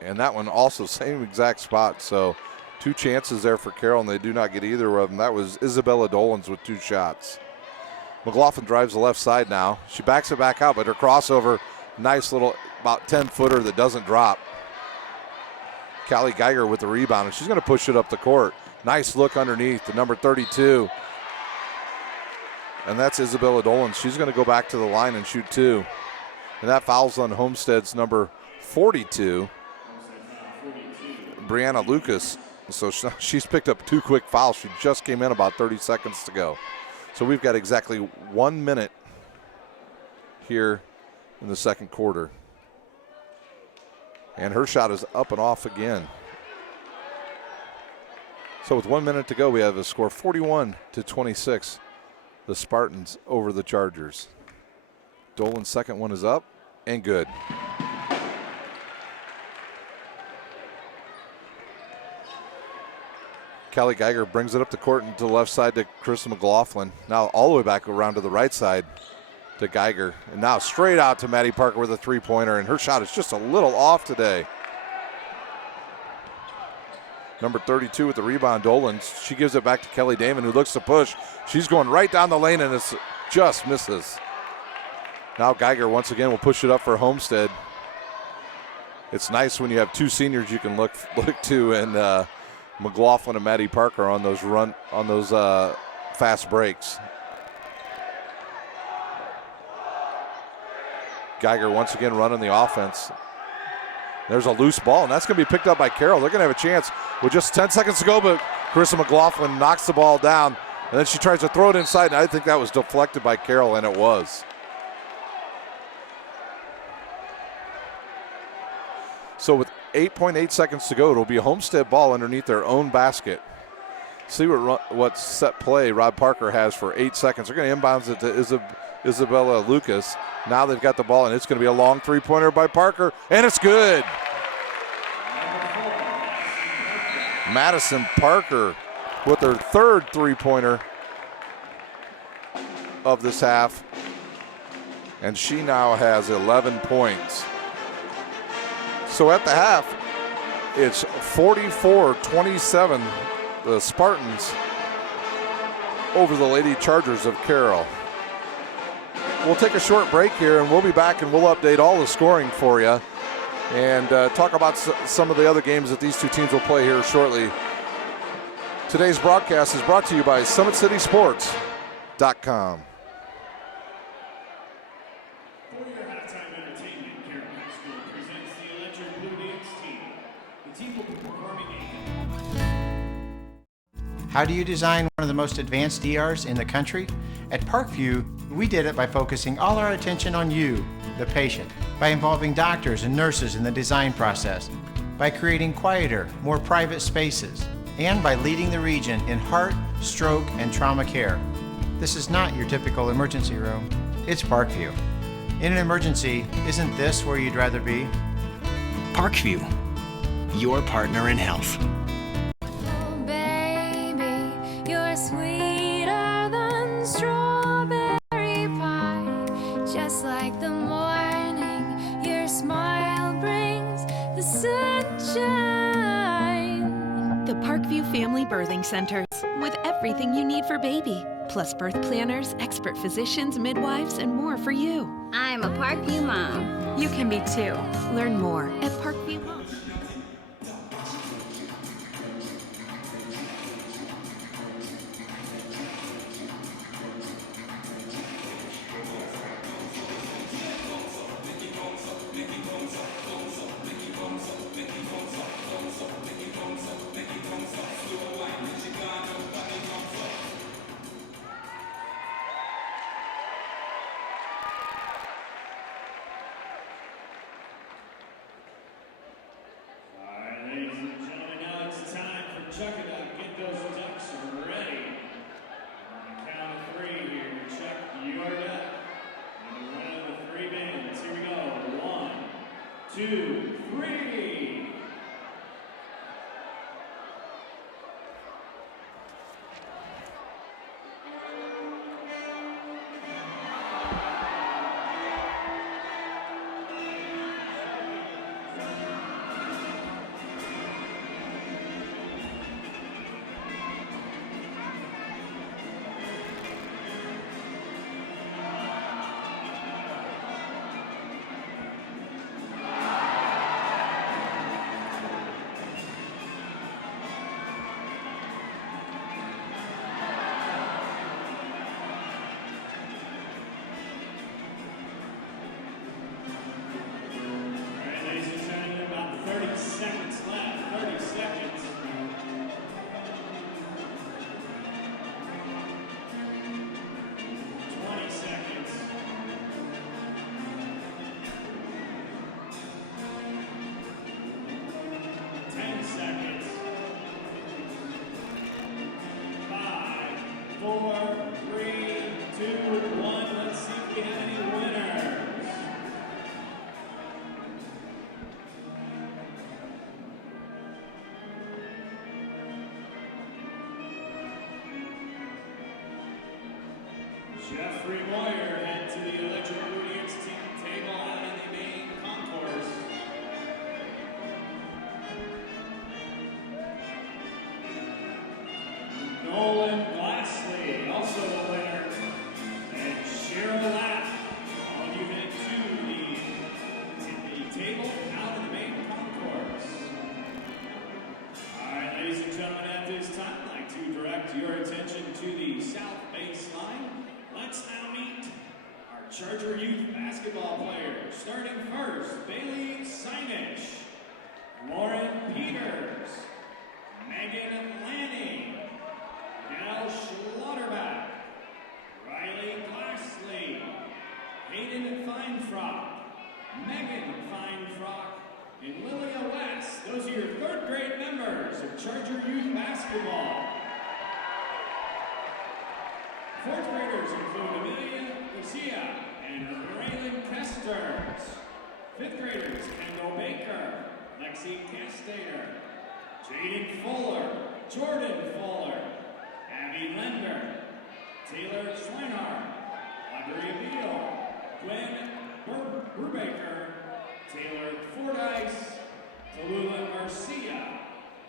and that one also same exact spot. So 2 chances there for Carroll, and they do not get either of them. That was Isabella Dolans with 2 shots. McLaughlin drives the left side now. She backs it back out, but her crossover, nice little about 10-footer that doesn't drop. Callie Geiger with the rebound, and she's going to push it up the court. Nice look underneath to number 32. And that's Isabella Dolan. She's going to go back to the line and shoot 2. And that fouls on Homestead's number 42, Brianna Lucas. So she's picked up 2 quick fouls. She just came in about 30 seconds to go. So we've got exactly 1 minute here in the second quarter. And her shot is up and off again. So with 1 minute to go, we have a score 41-26. The Spartans over the Chargers. Dolan's second one is up and good. Callie Geiger brings it up the court and to the left side to Carissa McLaughlin. Now all the way back around to the right side to Geiger. And now straight out to Maddie Parker with a 3-pointer, and her shot is just a little off today. Number 32 with the rebound, Dolan. She gives it back to Kelly Damon, who looks to push. She's going right down the lane, and it just misses. Now Geiger once again will push it up for Homestead. It's nice when you have 2 seniors you can look to, and McLaughlin and Maddie Parker on those fast breaks. Geiger once again running the offense. There's a loose ball, and that's going to be picked up by Carroll. They're going to have a chance with just 10 seconds to go, but Carissa McLaughlin knocks the ball down, and then she tries to throw it inside, and I think that was deflected by Carroll, and it was. So with 8.8 seconds to go, it'll be a Homestead ball underneath their own basket. See what set play Rob Parker has for 8 seconds. They're going to inbounds it to Isabella Lucas. Now they've got the ball, and it's going to be a long 3-pointer by Parker, and it's good. Madison Parker with her 3rd 3-pointer of this half, and she now has 11 points. So at the half, it's 44-27, the Spartans over the Lady Chargers of Carroll. We'll take a short break here, and we'll be back, and we'll update all the scoring for you and talk about some of the other games that these 2 teams will play here shortly. Today's broadcast is brought to you by SummitCitySports.com. How do you design one of the most advanced ERs in the country? At Parkview, we did it by focusing all our attention on you, the patient, by involving doctors and nurses in the design process, by creating quieter, more private spaces, and by leading the region in heart, stroke, and trauma care. This is not your typical emergency room. It's Parkview. In an emergency, isn't this where you'd rather be? Parkview, your partner in health. Oh, baby, you're sweeter than strawberry pie. Just like the morning, your smile brings the sunshine. The Parkview Family Birthing Centers, with everything you need for baby, plus birth planners, expert physicians, midwives, and more for you. I'm a Parkview mom. You can be too. Learn more at Parkview. Jeffrey Moyer head to the electric audience team table out in the main concourse. Nolan Glassley, also a winner. And Cheryl Lapp, all you head to the table out in the main concourse. All right, ladies and gentlemen, at this time, I'd like to direct your attention to the south baseline. Let's now meet our Charger Youth basketball players. Starting first, Bailey Signage, Lauren Peters, Megan Lanning, Gail Schlotterbeck, Riley Glassley, Hayden Feinfrock, Megan Feinfrock, and Lilia West. Those are your third grade members of Charger Youth basketball. Fourth graders include Amelia Garcia and Raylan Kesters. Fifth graders, Kendall Baker, Lexi Castater, Jaden Fuller, Jordan Fuller, Abby Lender, Taylor Schweinhardt, Audrey Beal, Gwen Brubaker, Taylor Fordyce, Tallulah Garcia,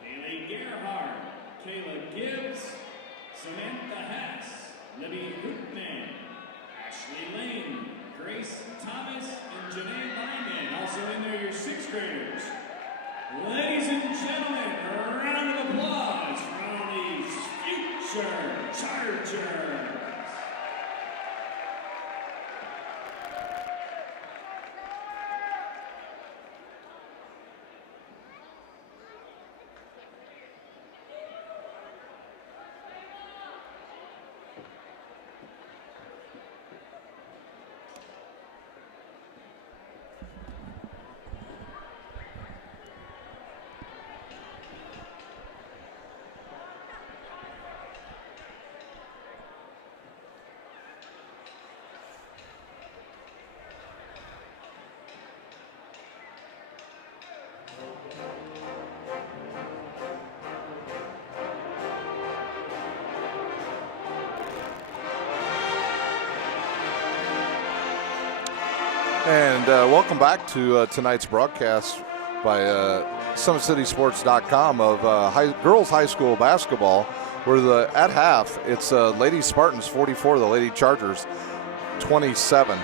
Haley Gerhardt, Kayla Gibbs, Samantha Hess, Libby Hoopman, Ashley Lane, Grace Thomas, and Janae Lyman. Also in there, your sixth graders. Ladies and gentlemen, a round of applause for all these future Chargers. And welcome back to tonight's broadcast by SummitCitySports.com of girls high school basketball, where at half it's Lady Spartans 44, the Lady Chargers 27.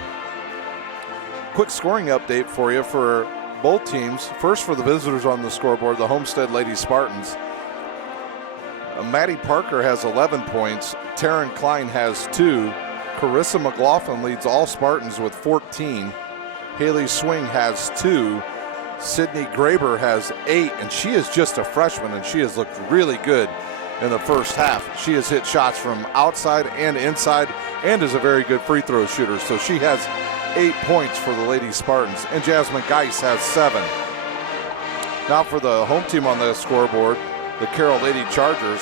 Quick scoring update for you for both teams. First, for the visitors on the scoreboard, the Homestead Lady Spartans. Maddie Parker has 11 points. Taryn Klein has 2. Carissa McLaughlin leads all Spartans with 14. Haley Swing has 2. Sydney Graber has 8, and she is just a freshman, and she has looked really good in the first half. She has hit shots from outside and inside and is a very good free throw shooter. So she has 8 points for the Lady Spartans, and Jasmine Geis has 7. Now for the home team on the scoreboard, the Carroll Lady Chargers.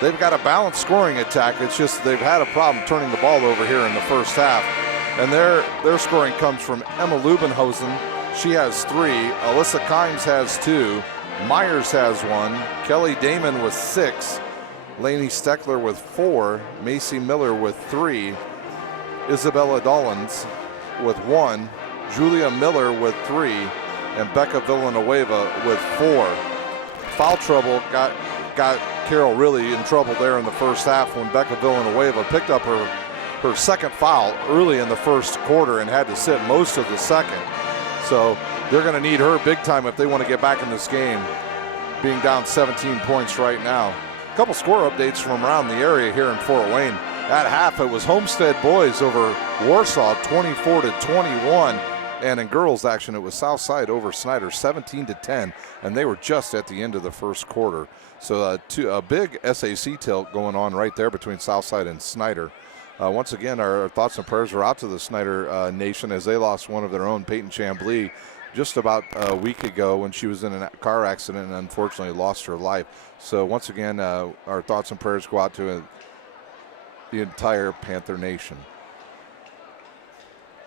They've got a balanced scoring attack. It's just they've had a problem turning the ball over here in the first half. And their scoring comes from Emma Lubenhosen. She has 3. Alyssa Kimes has 2. Myers has 1. Kelly Damon with 6. Lainey Steckler with 4. Macy Miller with 3. Isabella Dollins with 1. Julia Miller with 3. And Becca Villanueva with 4. Foul trouble got Carroll really in trouble there in the first half when Becca Villanueva picked up her second foul early in the first quarter and had to sit most of the second. So they're going to need her big time if they want to get back in this game, being down 17 points right now. A couple score updates from around the area here in Fort Wayne. At half, it was Homestead boys over Warsaw 24-21. And in girls action, it was Southside over Snyder 17-10. And they were just at the end of the first quarter. So a big SAC tilt going on right there between Southside and Snyder. Once again, our thoughts and prayers are out to the Snyder Nation as they lost one of their own, Peyton Chambly, just about a week ago when she was in a car accident and unfortunately lost her life. So once again, our thoughts and prayers go out to the entire Panther Nation.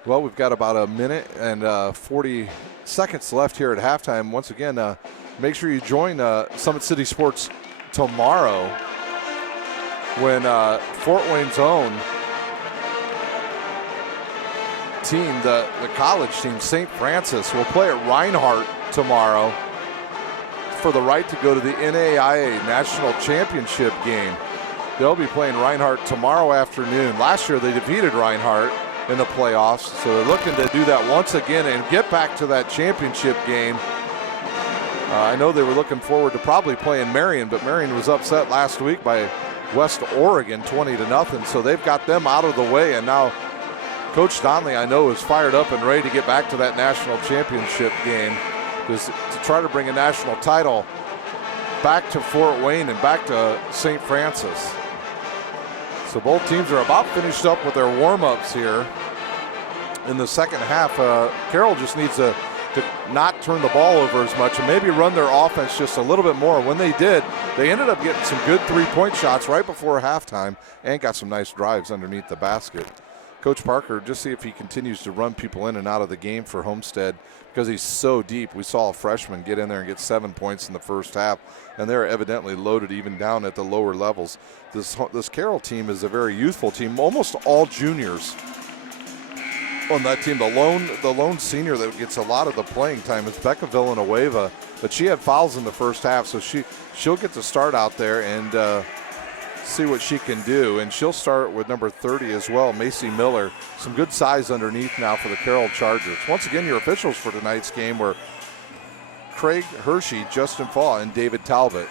Well, we've got about a minute and 40 seconds left here at halftime. Once again, make sure you join Summit City Sports tomorrow when Fort Wayne's own team, the college team, St. Francis, will play at Reinhardt tomorrow for the right to go to the NAIA National Championship game. They'll be playing Reinhardt tomorrow afternoon. Last year they defeated Reinhardt in the playoffs, so they're looking to do that once again and get back to that championship game. I know they were looking forward to probably playing Marion, but Marion was upset last week by West Oregon 20-0, so they've got them out of the way, and now Coach Donnelly, I know, is fired up and ready to get back to that national championship game to try to bring a national title back to Fort Wayne and back to St. Francis. So both teams are about finished up with their warm-ups here in the second half. Carroll just needs to not turn the ball over as much and maybe run their offense just a little bit more. When they did, they ended up getting some good three-point shots right before halftime and got some nice drives underneath the basket. Coach Parker, just see if he continues to run people in and out of the game for Homestead because he's so deep. We saw a freshman get in there and get 7 points in the first half, and they're evidently loaded even down at the lower levels. This Carroll team is a very youthful team, almost all juniors on that team. The lone senior that gets a lot of the playing time is Becca Villanueva, but she had fouls in the first half, so she'll get to start out there and see what she can do, and she'll start with number 30 as well, Macy Miller. Some good size underneath now for the Carroll Chargers. Once again, your officials for tonight's game were Craig Hershey, Justin Faw, and David Talbot.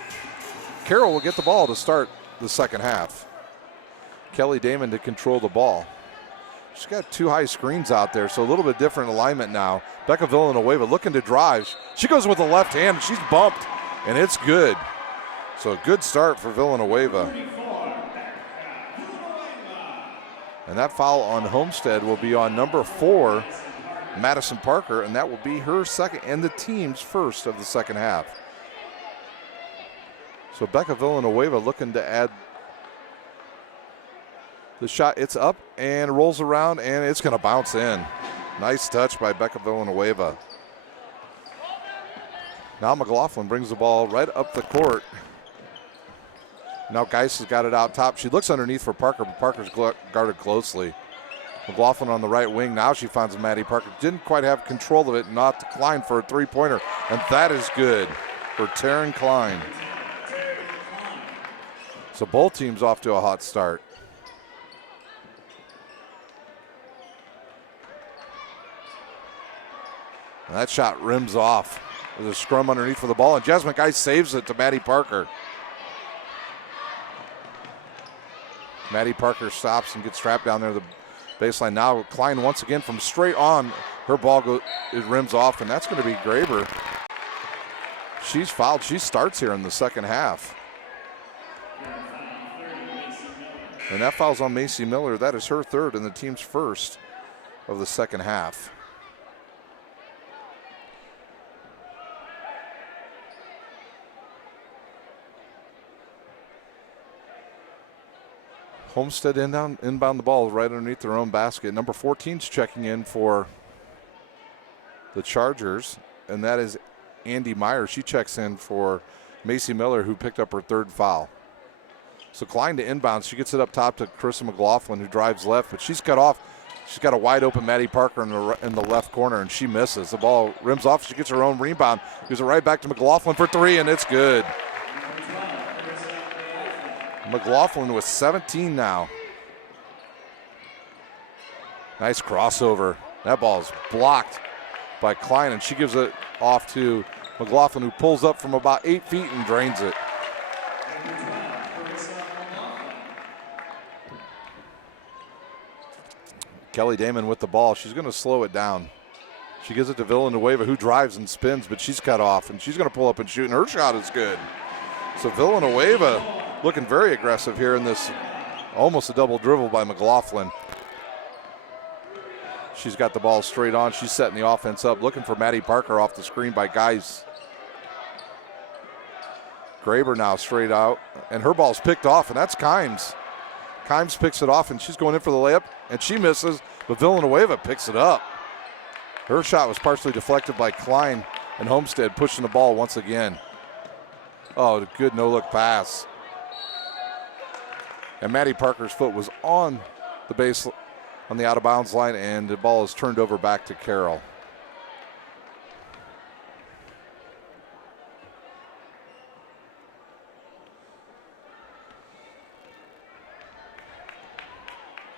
Carroll will get the ball to start the second half. Kelly Damon to control the ball. She's got 2 high screens out there, so a little bit different alignment now. Becca Villanueva looking to drive. She goes with the left hand. She's bumped, and it's good. So a good start for Villanueva. And that foul on Homestead will be on number 4, Madison Parker, and that will be her second and the team's first of the second half. So Becca Villanueva looking to add the shot. It's up and rolls around, and it's going to bounce in. Nice touch by Becca Villanueva. Now McLaughlin brings the ball right up the court. Now Geis has got it out top. She looks underneath for Parker, but Parker's guarded closely. McLaughlin on the right wing. Now she finds Maddie Parker. Didn't quite have control of it. Not to Klein for a three-pointer. And that is good for Taryn Klein. So both teams off to a hot start. And that shot rims off. There's a scrum underneath for the ball, and Jasmine Geist saves it to Maddie Parker. Maddie Parker stops and gets trapped down there the baseline. Now Klein once again from straight on. Her ball it rims off, and that's going to be Graber. She's fouled. She starts here in the second half. And that foul's on Macy Miller. That is her third and the team's first of the second half. Homestead inbound the ball right underneath their own basket. Number 14's checking in for the Chargers, and that is Andy Meyer. She checks in for Macy Miller, who picked up her third foul. So Klein to inbound. She gets it up top to Carissa McLaughlin, who drives left, but she's cut off. She's got a wide open Maddie Parker in the left corner, and she misses. The ball rims off. She gets her own rebound. Gives it right back to McLaughlin for three, and it's good. McLaughlin with 17 now. Nice crossover. That ball is blocked by Klein, and she gives it off to McLaughlin, who pulls up from about 8 feet and drains it. Kelly Damon with the ball. She's going to slow it down. She gives it to Villanueva, who drives and spins, but she's cut off, and she's going to pull up and shoot, and her shot is good. So Villanueva looking very aggressive here in this almost a double dribble by McLaughlin. She's got the ball straight on. She's setting the offense up, looking for Maddie Parker off the screen by Geis. Graber now straight out, and her ball's picked off, and that's Kimes. Kimes picks it off, and she's going in for the layup, and she misses, but Villanueva picks it up. Her shot was partially deflected by Klein, and Homestead pushing the ball once again. Oh, good no-look pass. And Maddie Parker's foot was on the base, on the out-of-bounds line, and the ball is turned over back to Carroll.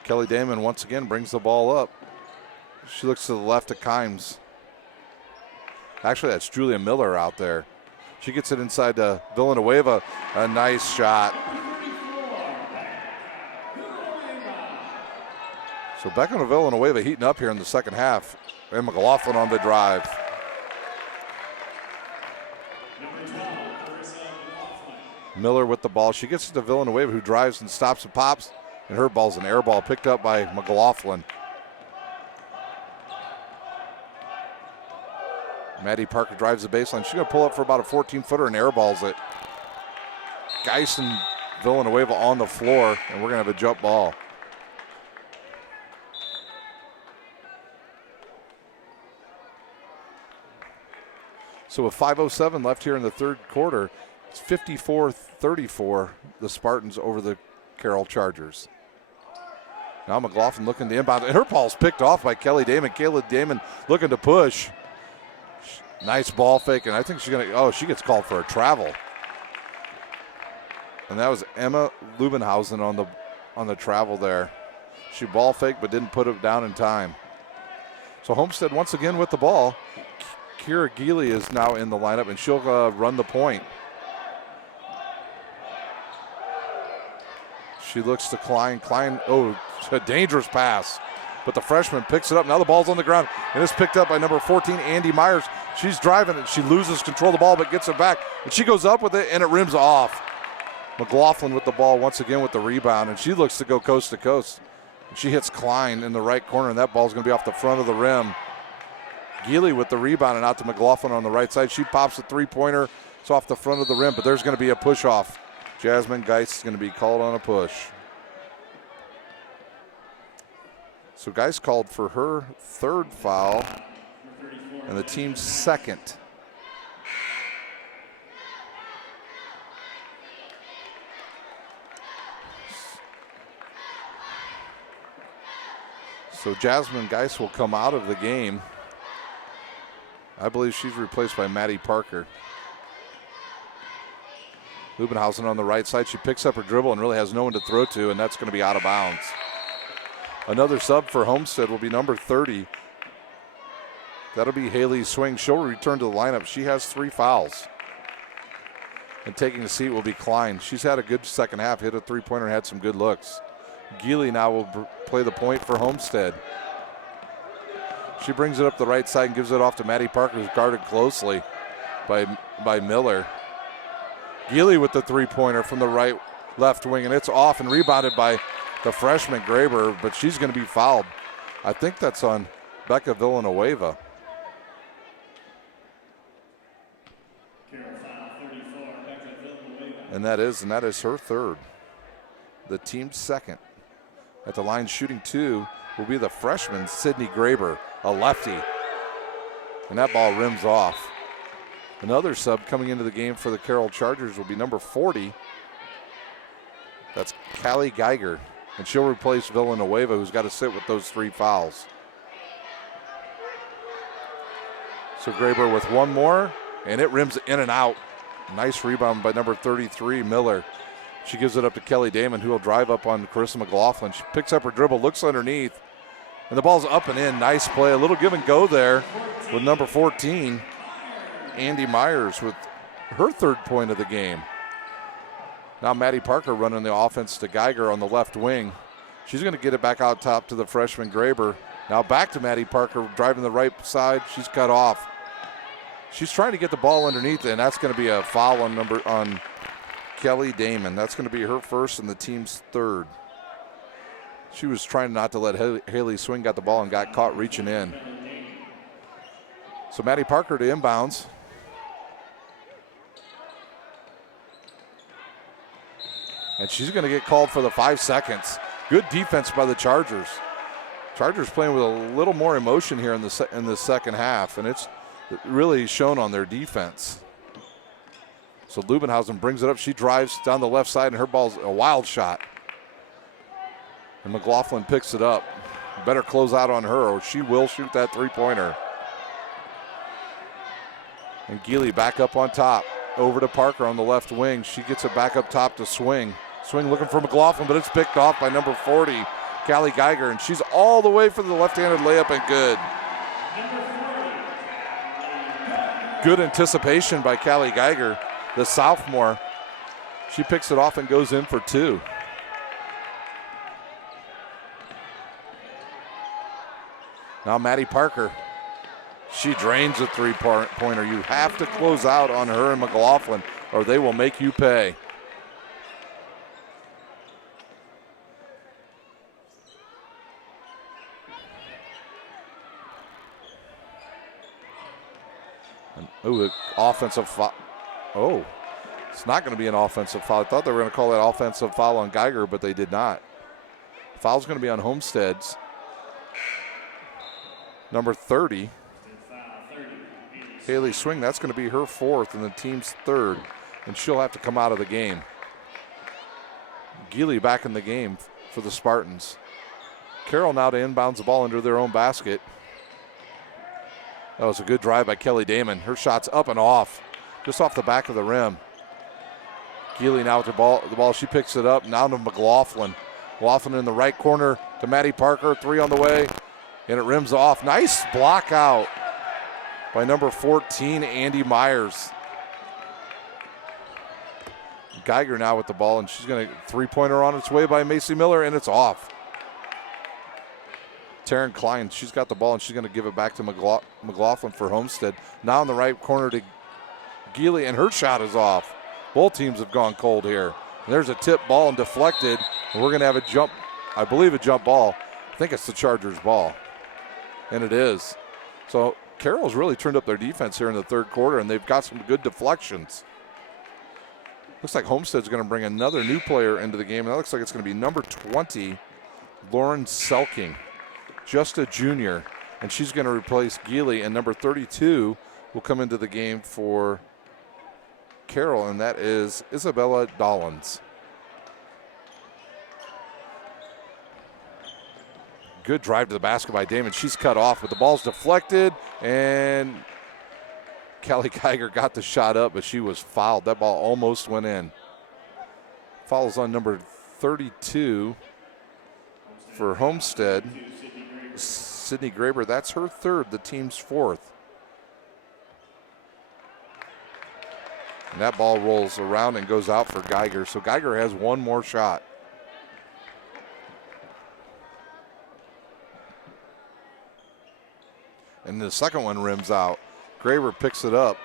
Kelly Damon once again brings the ball up. She looks to the left at Kimes. Actually, that's Julia Miller out there. She gets it inside to Villanueva. A nice shot. So Beckham and Villanueva heating up here in the second half. And McLaughlin on the drive. Miller with the ball. She gets it to Villanueva, who drives and stops and pops. And her ball's an air ball picked up by McLaughlin. Maddie Parker drives the baseline. She's going to pull up for about a 14-footer and airballs it. Geis and Villanueva on the floor, and we're going to have a jump ball. So with 5:07 left here in the third quarter, it's 54-34, the Spartans over the Carroll Chargers. Now McLaughlin looking to inbound, and her ball's picked off by Kelly Damon. Kayla Damon looking to push. Nice ball fake, and I think she's going to, she gets called for a travel. And that was Emma Lubenhausen on the travel there. She ball faked but didn't put it down in time. So Homestead once again with the ball. Kira Geely is now in the lineup, and she'll run the point. She looks to Klein. Klein, a dangerous pass. But the freshman picks it up. Now the ball's on the ground, and it's picked up by number 14, Andy Myers. She's driving it. She loses control of the ball, but gets it back. And she goes up with it, and it rims off. McLaughlin with the ball once again with the rebound, and she looks to go coast to coast. She hits Klein in the right corner, and that ball's going to be off the front of the rim. Geely with the rebound and out to McLaughlin on the right side. She pops a three-pointer. It's off the front of the rim, but there's going to be a push-off. Jasmine Geis is going to be called on a push. So Geis called for her third foul and the team's second. So Jasmine Geis will come out of the game. I believe she's replaced by Maddie Parker. Lubenhausen on the right side. She picks up her dribble and really has no one to throw to, and that's going to be out of bounds. Another sub for Homestead will be number 30. That'll be Haley Swing. She'll return to the lineup. She has 3 fouls. And taking the seat will be Klein. She's had a good second half, hit a three-pointer and had some good looks. Geely now will play the point for Homestead. She brings it up the right side and gives it off to Maddie Parker, who's guarded closely by Miller. Geely with the three-pointer from the left wing, and it's off and rebounded by the freshman Graber, but she's going to be fouled. I think that's on Becca Villanueva. And that is her third. The team's second. At the line shooting 2 will be the freshman Sydney Graber, a lefty. And that ball rims off. Another sub coming into the game for the Carroll Chargers will be number 40. That's Callie Geiger. And she'll replace Villanueva, who's got to sit with those 3 fouls. So Graber with one more, and it rims in and out. Nice rebound by number 33, Miller. She gives it up to Kelly Damon, who will drive up on Carissa McLaughlin. She picks up her dribble, looks underneath, and the ball's up and in. Nice play. A little give and go there with number 14, Andy Myers, with her third point of the game. Now Maddie Parker running the offense to Geiger on the left wing. She's going to get it back out top to the freshman Graber. Now back to Maddie Parker, driving the right side. She's cut off. She's trying to get the ball underneath, and that's going to be a foul on Kelly Damon. That's going to be her first and the team's third. She was trying not to let Haley Swing got the ball and got caught reaching in. So Maddie Parker to inbounds. And she's going to get called for the 5 seconds. Good defense by the Chargers. Chargers playing with a little more emotion here in the second half, and it's really shown on their defense. So Lubenhausen brings it up. She drives down the left side, and her ball's a wild shot. And McLaughlin picks it up. Better close out on her, or she will shoot that three-pointer. And Geely back up on top. Over to Parker on the left wing. She gets it back up top to Swing. Swing looking for McLaughlin, but it's picked off by number 40, Callie Geiger, and she's all the way for the left-handed layup and good. Good anticipation by Callie Geiger, the sophomore. She picks it off and goes in for 2. Now Maddie Parker. She drains a three-pointer. You have to close out on her and McLaughlin, or they will make you pay. Ooh, offensive foul. Oh, it's not going to be an offensive foul. I thought they were going to call that offensive foul on Geiger, but they did not. Foul's going to be on Homestead's number 30. Haley Swing, that's going to be her 4th and the team's 3rd, and she'll have to come out of the game. Geely back in the game for the Spartans. Carroll now to inbounds the ball into their own basket. That was a good drive by Kelly Damon. Her shot's up and off, just off the back of the rim. Geely now with the ball. She picks it up, now to McLaughlin. McLaughlin in the right corner to Maddie Parker, 3 on the way, and it rims off. Nice block out by number 14, Andy Myers. Geiger now with the ball, and she's going to three-pointer on its way by Macy Miller, and it's off. Taryn Klein, she's got the ball, and she's going to give it back to McLaughlin for Homestead. Now in the right corner to Geely, and her shot is off. Both teams have gone cold here. And there's a tip ball and deflected, and we're going to have a jump, I believe a jump ball. I think it's the Chargers' ball, and it is. So Carroll's really turned up their defense here in the third quarter, and they've got some good deflections. Looks like Homestead's going to bring another new player into the game, and that looks like it's going to be number 20, Lauren Selking, just a junior, and she's going to replace Geely, and number 32 will come into the game for Carroll, and that is Isabella Dollins. good drive to the basket by Damon. She's cut off, but the ball's deflected, and Kelly Geiger got the shot up, but she was fouled. That ball almost went in. Fouls on number 32 for Homestead. Sydney Graber, that's her third, the team's fourth. And that ball rolls around and goes out for Geiger. So Geiger has one more shot. And the second one rims out. Graber picks it up.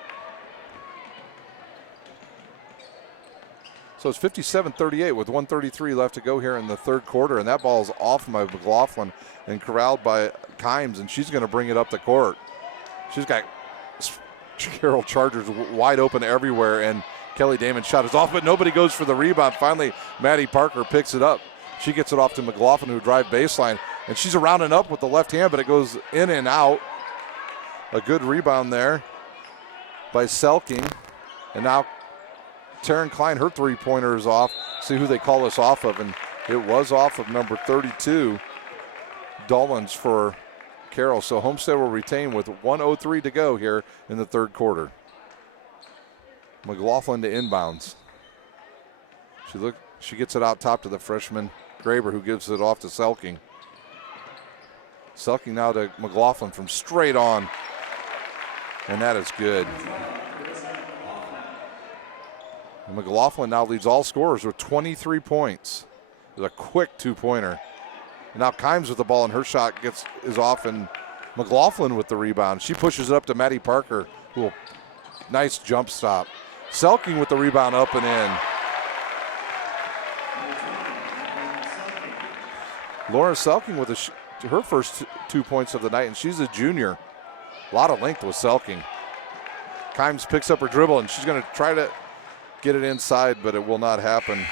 So it's 57-38 with 1:33 left to go here in the third quarter. And that ball's off by McLaughlin and corralled by Kimes, and she's going to bring it up the court. She's got Carroll Chargers wide open everywhere, and Kelly Damon's shot is off, but nobody goes for the rebound. Finally, Maddie Parker picks it up. She gets it off to McLaughlin, who drive baseline, and she's around and up with the left hand, but it goes in and out. A good rebound there by Selking. And now Taryn Klein, her three-pointer is off. See who they call this off of, and it was off of number 32, Dollins for Carroll. So Homestead will retain with 1:03 to go here in the third quarter. McLaughlin to inbounds. She gets it out top to the freshman Graber, who gives it off to Selking. Selking now to McLaughlin from straight on, and that is good. And McLaughlin now leads all scorers with 23 points. With a quick two-pointer. And now Kimes with the ball, and her shot is off, and McLaughlin with the rebound. She pushes it up to Maddie Parker, who will, nice jump stop. Selking with the rebound up and in. Laura Selking with her first 2 points of the night, and she's a junior. A lot of length with Selking. Kimes picks up her dribble, and she's going to try to get it inside, but it will not happen.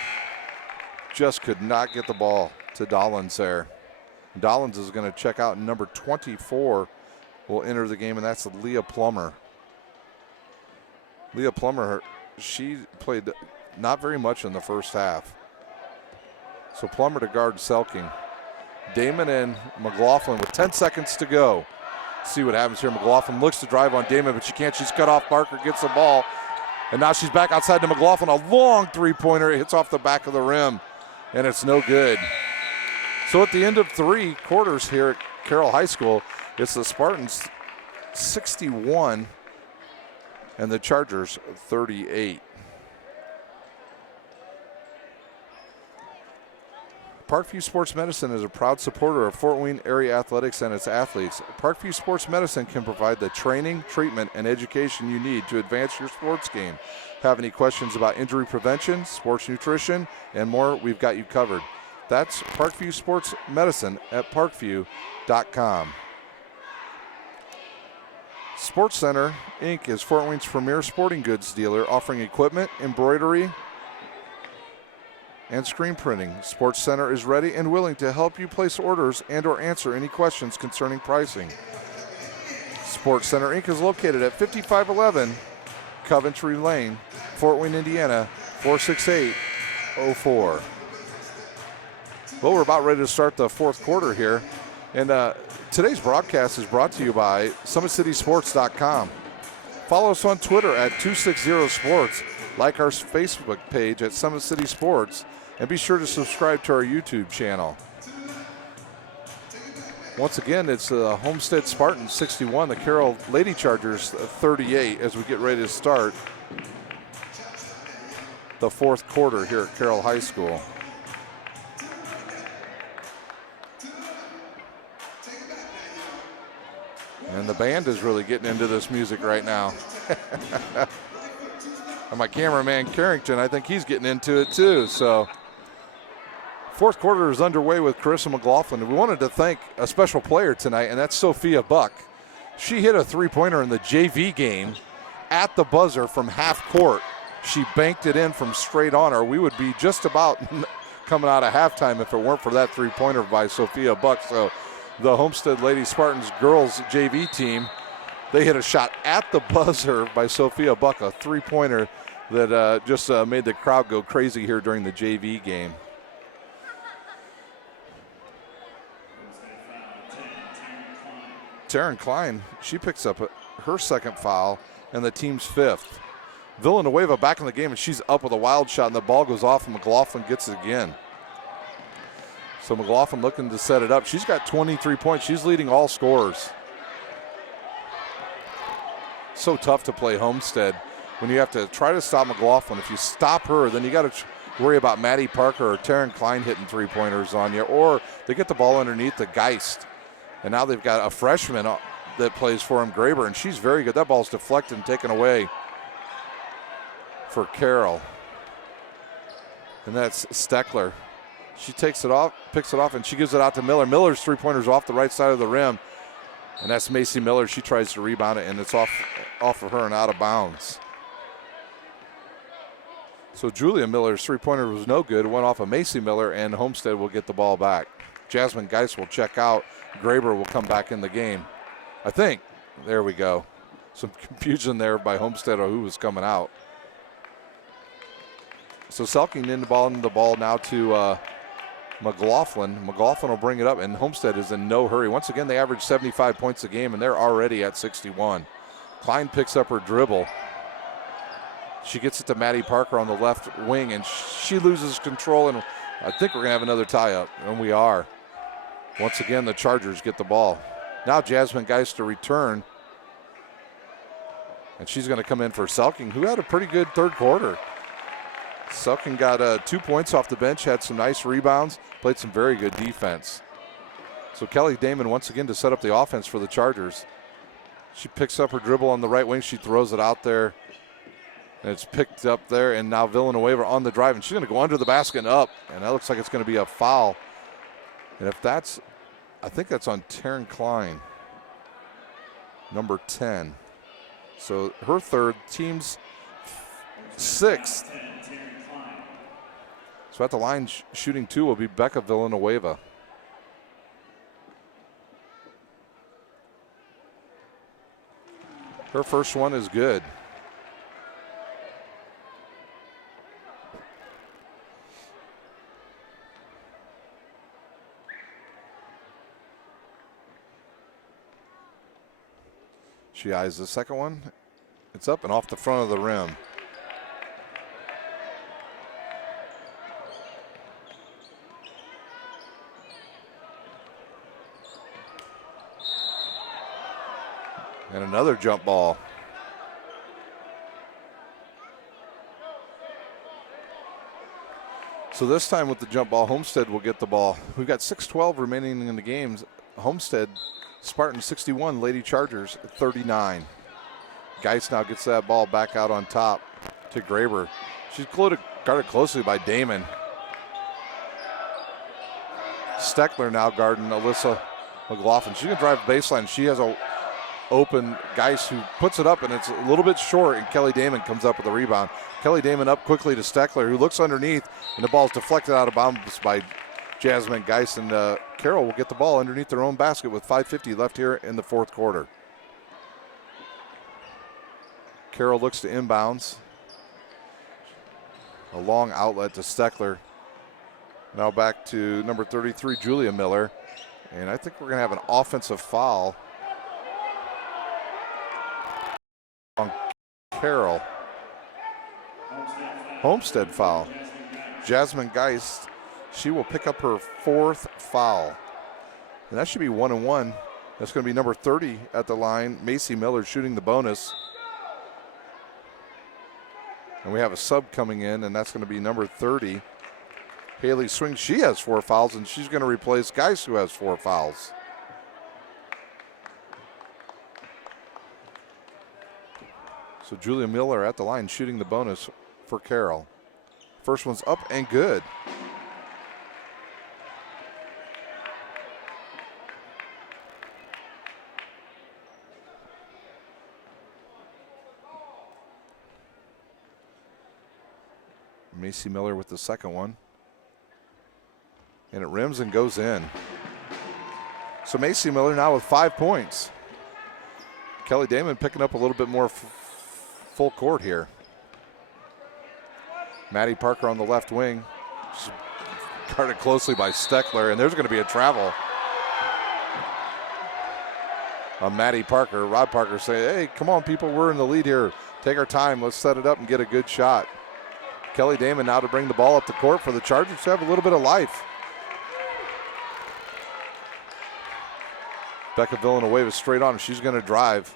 Just could not get the ball to Dollins there. Dollins is going to check out, and number 24 will enter the game, and that's Leah Plummer. Leah Plummer, she played not very much in the first half. So Plummer to guard Selking. Damon and McLaughlin with 10 seconds to go. See what happens here. McLaughlin looks to drive on Damon, but she can't. She's cut off. Parker gets the ball. And now she's back outside to McLaughlin. A long three-pointer. It hits off the back of the rim, and it's no good. So at the end of three quarters here at Carroll High School, it's the Spartans 61 and the Chargers 38. Parkview Sports Medicine is a proud supporter of Fort Wayne area athletics and its athletes. Parkview Sports Medicine can provide the training, treatment, and education you need to advance your sports game. Have any questions about injury prevention, sports nutrition, and more? We've got you covered. That's Parkview Sports Medicine at parkview.com. Sports Center, Inc. is Fort Wayne's premier sporting goods dealer, offering equipment, embroidery, and screen printing. Sports Center is ready and willing to help you place orders and or answer any questions concerning pricing. Sports Center Inc. is located at 5511 Coventry Lane, Fort Wayne, Indiana, 46804. Well, we're about ready to start the fourth quarter here. And today's broadcast is brought to you by SummitCitySports.com. Follow us on Twitter at 260sports. Like our Facebook page at Summit City Sports, and be sure to subscribe to our YouTube channel. Once again, it's the Homestead Spartans 61, the Carroll Lady Chargers 38, as we get ready to start the fourth quarter here at Carroll High School. And the band is really getting into this music right now. And my cameraman, Carrington, I think he's getting into it too. So fourth quarter is underway with Carissa McLaughlin. We wanted to thank a special player tonight, and that's Sophia Buck. She hit a three-pointer in the JV game at the buzzer from half court. She banked it in from straight on her. We would be just about coming out of halftime if it weren't for that three-pointer by Sophia Buck. So the Homestead Lady Spartans girls JV team, they hit a shot at the buzzer by Sophia Buck, a three-pointer that just made the crowd go crazy here during the JV game. Taryn Klein, she picks up her second foul and the team's 5th. Villanueva back in the game, and she's up with a wild shot, and the ball goes off, and McLaughlin gets it again. So McLaughlin looking to set it up. She's got 23 points. She's leading all scorers. So tough to play Homestead when you have to try to stop McLaughlin. If you stop her, then you got to worry about Maddie Parker or Taryn Klein hitting three-pointers on you, or they get the ball underneath the Geist. And now they've got a freshman that plays for him, Graber, and she's very good. That ball's deflected and taken away for Carroll. And that's Steckler. She takes it off, picks it off, and she gives it out to Miller. Miller's three-pointer's off the right side of the rim. And that's Macy Miller. She tries to rebound it, and it's off of her and out of bounds. So Julia Miller's three-pointer was no good. It went off of Macy Miller, and Homestead will get the ball back. Jasmine Geist will check out. Graber will come back in the game, I think. There we go. Some confusion there by Homestead on who was coming out. So Selking in the ball now to McLaughlin. McLaughlin will bring it up, and Homestead is in no hurry. Once again, they average 75 points a game, and they're already at 61. Klein picks up her dribble. She gets it to Maddie Parker on the left wing, and she loses control, and I think we're going to have another tie-up, and we are. Once again, the Chargers get the ball. Now Jasmine Geist to return, and she's going to come in for Selking, who had a pretty good third quarter. Selking got 2 points off the bench, had some nice rebounds, played some very good defense. So Kelly Damon once again to set up the offense for the Chargers. She picks up her dribble on the right wing. She throws it out there, and it's picked up there, and now Villanueva on the drive, and she's going to go under the basket and up, and that looks like it's going to be a foul. And if that's, I think that's on Taryn Klein, number 10. So her third, team's 6th. So at the line shooting 2 will be Becca Villanueva. Her first one is good. She eyes the second one. It's up and off the front of the rim. And another jump ball. So this time with the jump ball, Homestead will get the ball. We've got 6:12 remaining in the games. Homestead, Spartans 61, Lady Chargers 39. Geist now gets that ball back out on top to Graber. She's guarded closely by Damon. Steckler now guarding Alyssa McLaughlin. She's going to drive the baseline. She has a open Geist who puts it up, and it's a little bit short, and Kelly Damon comes up with a rebound. Kelly Damon up quickly to Steckler, who looks underneath, and the ball's deflected out of bounds by Jasmine Geist, and Carroll will get the ball underneath their own basket with 5:50 left here in the fourth quarter. Carroll looks to inbounds. A long outlet to Steckler. Now back to number 33, Julia Miller, and I think we're going to have an offensive foul on Carroll. Homestead foul. Jasmine Geist, she will pick up her 4th foul. And that should be 1-1. That's going to be number 30 at the line. Macy Miller shooting the bonus. And we have a sub coming in, and that's going to be number 30. Haley Swing, she has 4 fouls, and she's going to replace Geist, who has 4 fouls. So Julia Miller at the line shooting the bonus for Carroll. First one's up and good. Macy Miller with the second one. And it rims and goes in. So Macy Miller now with 5 points. Kelly Damon picking up a little bit more full court here. Maddie Parker on the left wing. She's guarded closely by Steckler, and there's going to be a travel. Maddie Parker. Rod Parker saying, hey, come on, people, we're in the lead here. Take our time. Let's set it up and get a good shot. Kelly Damon now to bring the ball up the court for the Chargers to have a little bit of life. Becca Villanueva straight on. She's going to drive.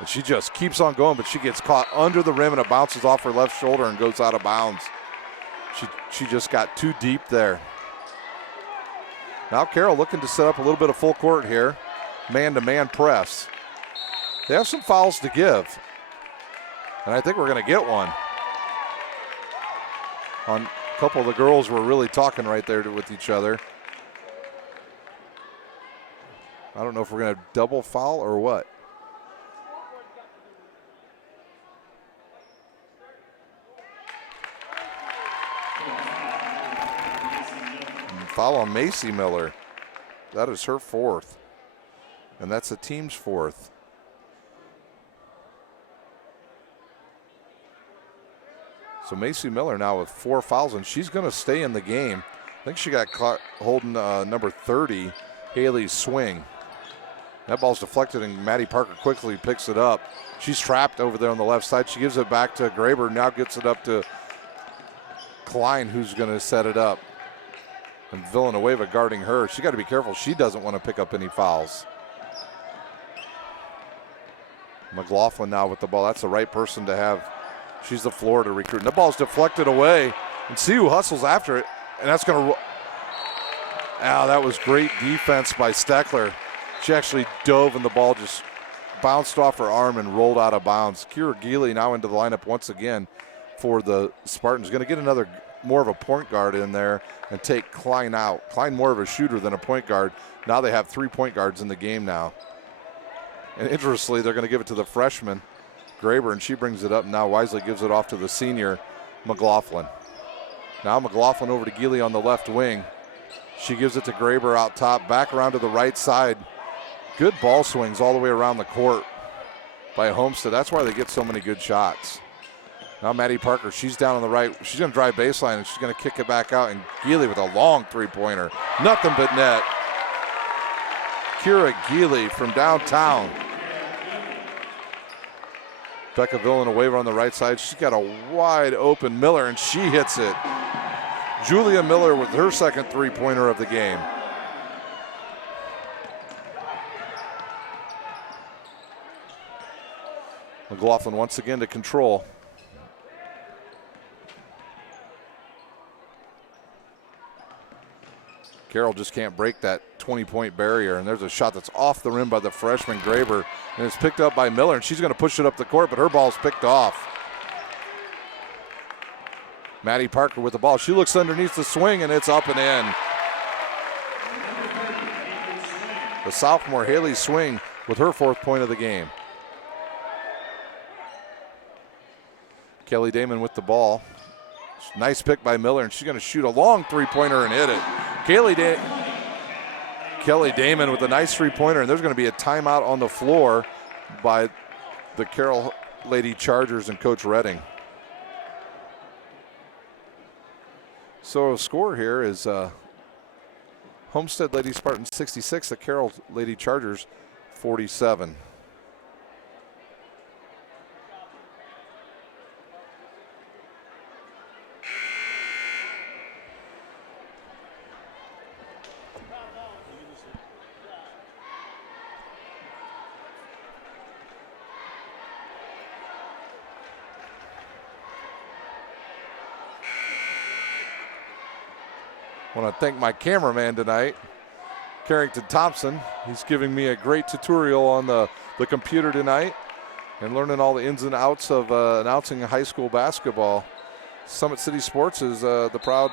And she just keeps on going, but she gets caught under the rim and it bounces off her left shoulder and goes out of bounds. She just got too deep there. Now Carroll looking to set up a little bit of full court here. Man-to-man press. They have some fouls to give. And I think we're going to get one. A couple of the girls were really talking right there with each other. I don't know if we're going to double foul or what. Foul on Macy Miller. That is her fourth. And that's the team's fourth. So Macy Miller now with 4 fouls, and she's going to stay in the game. I think she got caught holding number 30, Haley Swing. That ball's deflected, and Maddie Parker quickly picks it up. She's trapped over there on the left side. She gives it back to Graber, now gets it up to Klein, who's going to set it up. And Villanueva guarding her. She got to be careful. She doesn't want to pick up any fouls. McLaughlin now with the ball. That's the right person to have. She's the Florida recruit. And the ball's deflected away. And see who hustles after it. And that's going to. That was great defense by Steckler. She actually dove and the ball just bounced off her arm and rolled out of bounds. Kira Geely now into the lineup once again for the Spartans. Going to get another more of a point guard in there and take Klein out. Klein more of a shooter than a point guard. Now they have 3 point guards in the game now. And interestingly, they're going to give it to the freshman, Graber, and she brings it up. Now Wisely gives it off to the senior, McLaughlin. Now McLaughlin over to Geely on the left wing. She gives it to Graber out top, back around to the right side. Good ball swings all the way around the court by Homestead. That's why they get so many good shots. Now Maddie Parker, she's down on the right. She's going to drive baseline, and she's going to kick it back out. And Geely with a long three-pointer. Nothing but net. Kira Geely from downtown. Becca Villanueva on the right side. She's got a wide open Miller, and she hits it. Julia Miller with her second three-pointer of the game. McLaughlin once again to control. Carroll just can't break that 20-point barrier, and there's a shot that's off the rim by the freshman Graber, and it's picked up by Miller, and she's going to push it up the court, but her ball's picked off. Maddie Parker with the ball. She looks underneath the swing, and it's up and in. The sophomore Haley Swing with her 4th point of the game. Kelly Damon with the ball. Nice pick by Miller, and she's going to shoot a long three-pointer and hit it. Kelly Damon with a nice three-pointer, and there's going to be a timeout on the floor by the Carroll Lady Chargers and Coach Redding. So a score here is Homestead Lady Spartans 66, the Carroll Lady Chargers 47. I want to thank my cameraman tonight, Carrington Thompson. He's giving me a great tutorial on the computer tonight and learning all the ins and outs of announcing high school basketball. Summit City Sports is the proud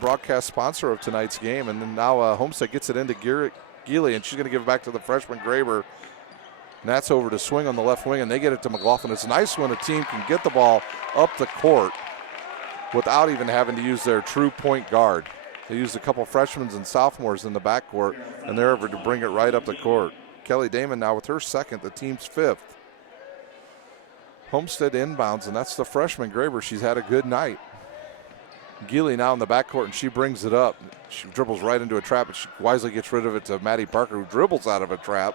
broadcast sponsor of tonight's game, and then now Homestead gets it into Geely, and she's going to give it back to the freshman Graber. And that's over to Swing on the left wing, and they get it to McLaughlin. It's nice when a team can get the ball up the court without even having to use their true point guard. They used a couple freshmen and sophomores in the backcourt, and they're able to bring it right up the court. Kelly Damon now with her 2nd, the team's 5th. Homestead inbounds, and that's the freshman Graber. She's had a good night. Geely now in the backcourt, and she brings it up. She dribbles right into a trap, and she wisely gets rid of it to Maddie Parker, who dribbles out of a trap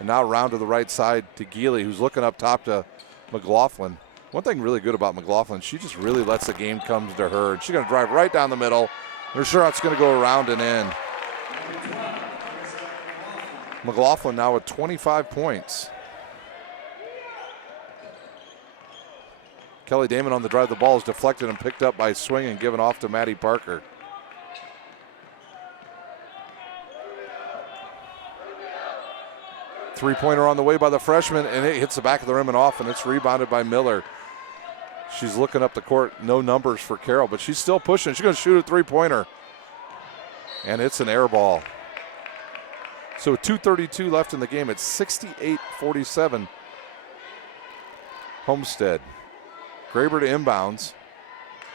And now around to the right side to Geely, who's looking up top to McLaughlin. One thing really good about McLaughlin, she just really lets the game come to her. She's going to drive right down the middle. Her shot's going to go around and in. McLaughlin now with 25 points. Kelly Damon on the drive. The ball is deflected and picked up by Swing and given off to Maddie Parker. Three-pointer on the way by the freshman, and it hits the back of the rim and off, and it's rebounded by Miller. She's looking up the court. No numbers for Carroll, but she's still pushing. She's going to shoot a three-pointer. And it's an air ball. So 2:32 left in the game. It's 68-47. Homestead. Graber to inbounds.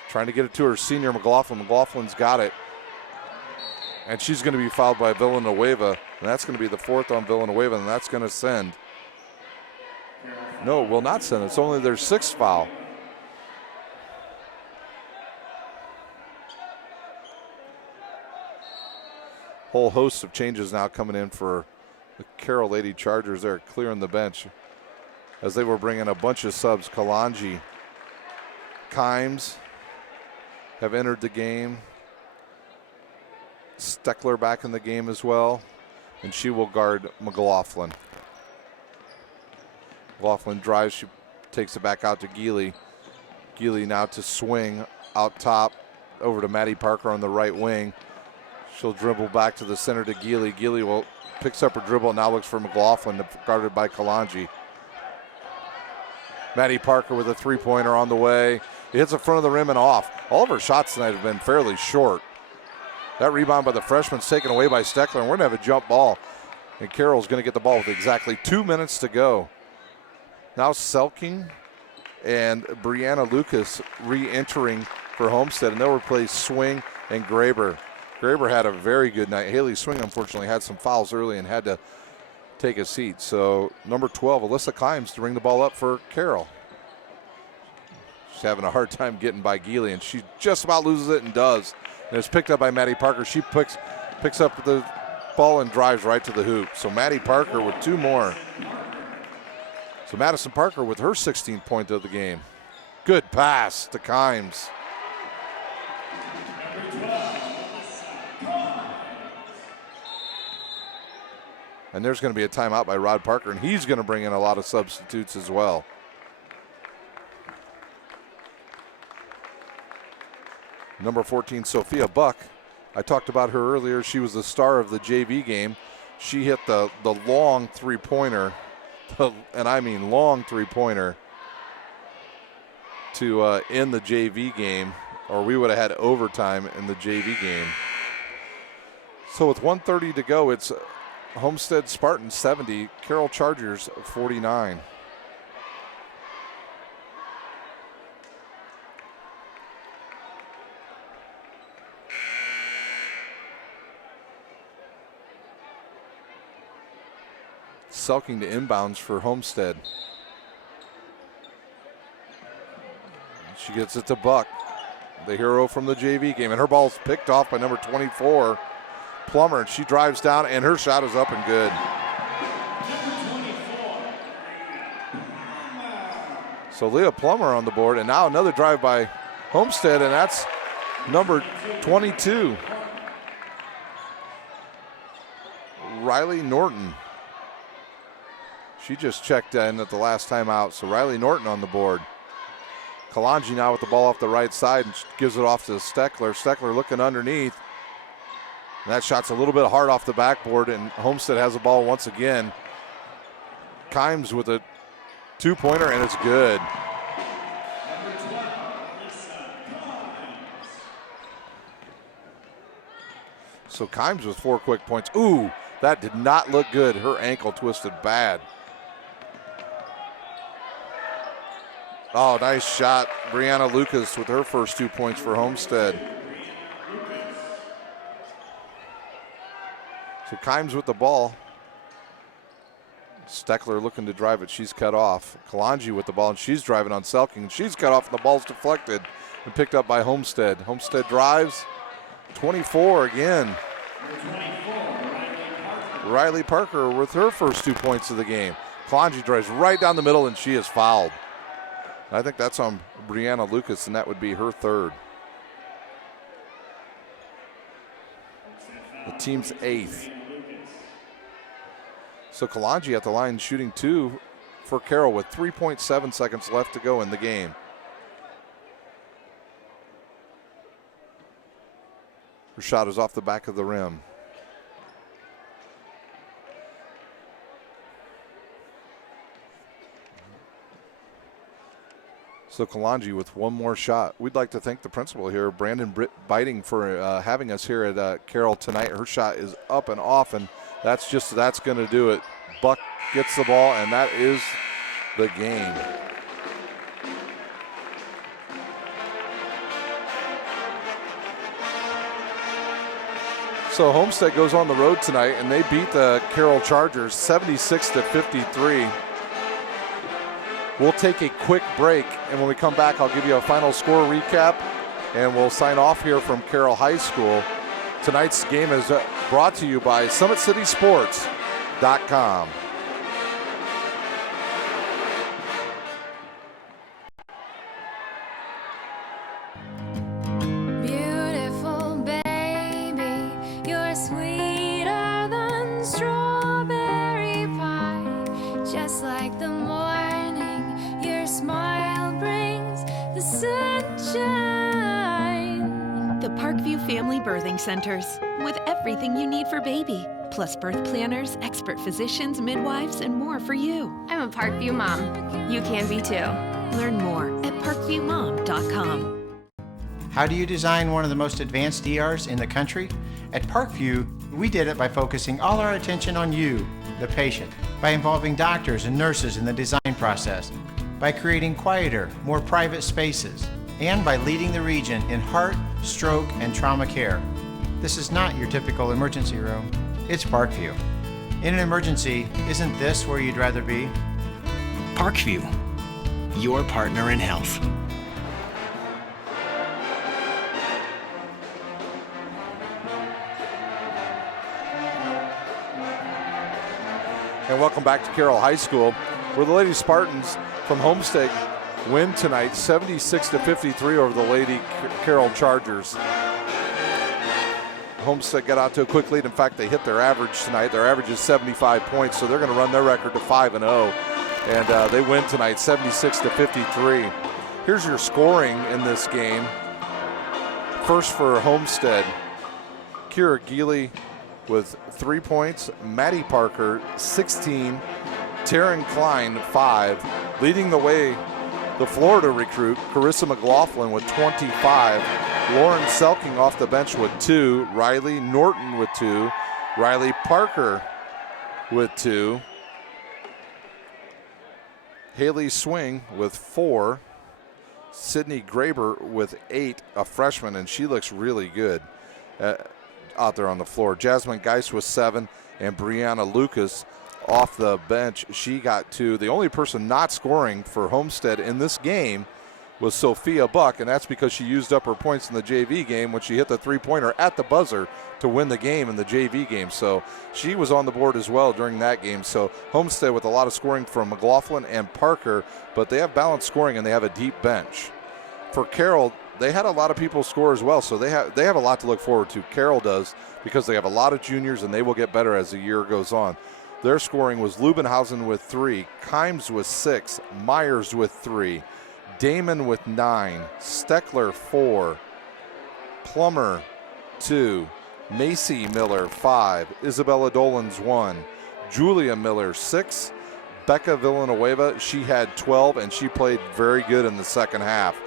Trying to get it to her senior McLaughlin. McLaughlin's got it. And she's going to be fouled by Villanueva. And that's going to be the fourth on Villanueva, and that's going to send. No, it will not send. It's only their sixth foul. Whole host of changes now coming in for the Carroll Lady Chargers. They're clearing the bench as they were bringing a bunch of subs. Kalanji, Kimes have entered the game. Steckler back in the game as well, and she will guard McLaughlin. McLaughlin drives, she takes it back out to Geely. Geely now to Swing out top over to Maddie Parker on the right wing. She'll dribble back to the center to Geely. Geely picks up her dribble and now looks for McLaughlin, guarded by Kalanji. Maddie Parker with a three-pointer on the way. It hits the front of the rim and off. All of her shots tonight have been fairly short. That rebound by the freshman's taken away by Steckler, and we're going to have a jump ball. And Carroll's going to get the ball with exactly 2 minutes to go. Now Selking and Brianna Lucas re-entering for Homestead, and they'll replace Swing and Graber. Graber had a very good night. Haley Swing, unfortunately, had some fouls early and had to take a seat. So number 12, Alyssa Kimes, to bring the ball up for Carroll. She's having a hard time getting by Geely, and she just about loses it and does. And it's picked up by Maddie Parker. She picks up the ball and drives right to the hoop. So Maddie Parker with two more. So Madison Parker with her 16th point of the game. Good pass to Kimes. And there's going to be a timeout by Rod Parker, and he's going to bring in a lot of substitutes as well. Number 14, Sophia Buck. I talked about her earlier. She was the star of the JV game. She hit the long three-pointer, and I mean long three-pointer, to end the JV game, or we would have had overtime in the JV game. So with 1:30 to go, it's Homestead Spartans 70, Carroll Chargers 49. Selking to inbounds for Homestead. She gets it to Buck, the hero from the JV game, and her ball's picked off by number 24, Plummer, and she drives down, and her shot is up and good. So Leah Plummer on the board, and now another drive by Homestead, and that's number 22, Riley Norton. She just checked in at the last time out, so Riley Norton on the board. Kalanji now with the ball off the right side and gives it off to Steckler. Steckler looking underneath. And that shot's a little bit hard off the backboard, and Homestead has the ball once again. Kimes with a two-pointer, and it's good. So Kimes with 4 quick points. Ooh, that did not look good. Her ankle twisted bad. Oh, nice shot. Brianna Lucas with her first 2 points for Homestead. So Kimes with the ball. Steckler looking to drive it. She's cut off. Kalanji with the ball, and she's driving on Selking. She's cut off, and the ball's deflected and picked up by Homestead. Homestead drives. 24 again. Riley Parker with her first 2 points of the game. Kalonji drives right down the middle, and she is fouled. I think that's on Brianna Lucas, and that would be her third. The team's 8th. So Kalonji at the line shooting 2 for Carroll with 3.7 seconds left to go in the game. Her shot is off the back of the rim. So Kalonji with one more shot. We'd like to thank the principal here, Brandon Biting, for having us here at Carroll tonight. Her shot is up and off, and that's going to do it. Buck gets the ball, and that is the game. So Homestead goes on the road tonight, and they beat the Carroll Chargers 76-53. We'll take a quick break, and when we come back, I'll give you a final score recap, and we'll sign off here from Carroll High School. Tonight's game is brought to you by SummitCitySports.com. Beautiful baby, you're sweeter than strawberry pie. Just like the morning, your smile brings the sunshine. The Parkview Family Birthing Centers, with everything you need for baby, plus birth planners, expert physicians, midwives, and more for you. I'm a Parkview mom. You can be too. Learn more at parkviewmom.com. How do you design one of the most advanced ERs in the country? At Parkview, we did it by focusing all our attention on you, the patient, by involving doctors and nurses in the design process, by creating quieter, more private spaces, and by leading the region in heart, stroke, and trauma care. This is not your typical emergency room. It's Parkview. In an emergency, isn't this where you'd rather be? Parkview, your partner in health. And welcome back to Carroll High School, where the Lady Spartans from Homestead win tonight 76-53 over the Lady Carroll Chargers. Homestead got out to a quick lead. In fact, they hit their average tonight. Their average is 75 points, so they're going to run their record to 5-0. And they win tonight 76-53. Here's your scoring in this game. First for Homestead, Kira Geely with 3 points, Maddie Parker 16, Taryn Klein 5. Leading the way, the Florida recruit, Carissa McLaughlin with 25, Lauren Selking off the bench with 2, Riley Norton with 2, Riley Parker with 2, Haley Swing with 4, Sydney Graber with 8, a freshman, and she looks really good out there on the floor. Jasmine Geis with 7, and Brianna Lucas off the bench. She got 2. The only person not scoring for Homestead in this game was Sophia Buck, and that's because she used up her points in the JV game when she hit the three-pointer at the buzzer to win the game in the JV game. So she was on the board as well during that game. So Homestead with a lot of scoring from McLaughlin and Parker, but they have balanced scoring and they have a deep bench. For Carroll, they had a lot of people score as well, so they have a lot to look forward to. Carroll does, because they have a lot of juniors and they will get better as the year goes on. Their scoring was Lubbenhausen with 3, Kimes with 6, Myers with 3, Damon with 9, Steckler 4, Plummer 2, Macy Miller 5, Isabella Dolans 1, Julia Miller 6, Becca Villanueva, she had 12 and she played very good in the second half.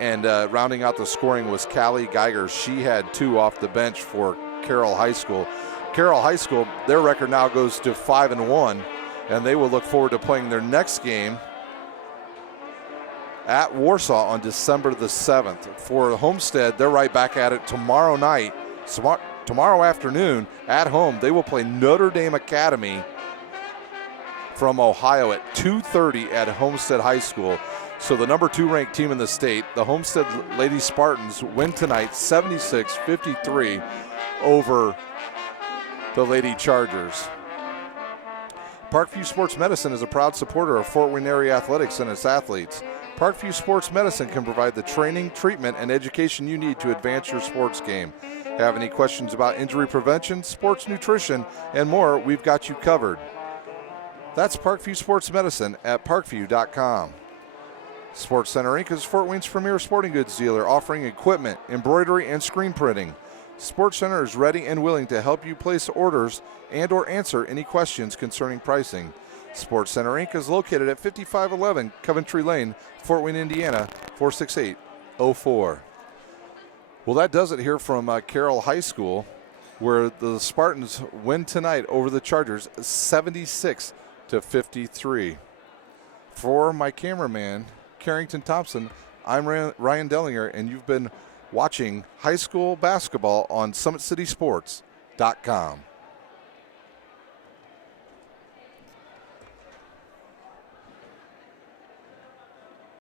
And rounding out the scoring was Callie Geiger. She had 2 off the bench for Carroll High School. Carroll High School, their record now goes to 5-1, and they will look forward to playing their next game at Warsaw on December the 7th. For Homestead, they're right back at it tomorrow night, tomorrow afternoon at home. They will play Notre Dame Academy from Ohio at 2:30 at Homestead High School. So the number 2 ranked team in the state, the Homestead Lady Spartans, win tonight 76-53 over the Lady Chargers. Parkview Sports Medicine is a proud supporter of Fort Wayne area athletics and its athletes. Parkview Sports Medicine can provide the training, treatment, and education you need to advance your sports game. Have any questions about injury prevention, sports nutrition, and more, we've got you covered. That's Parkview Sports Medicine at parkview.com. Sports Center Inc. is Fort Wayne's premier sporting goods dealer, offering equipment, embroidery, and screen printing. Sports Center is ready and willing to help you place orders and or answer any questions concerning pricing. Sports Center Inc. is located at 5511 Coventry Lane, Fort Wayne, Indiana, 46804. Well, that does it here from Carroll High School, where the Spartans win tonight over the Chargers 76-53. For my cameraman, Carrington Thompson, I'm Ryan Dellinger, and you've been watching high school basketball on SummitCitySports.com.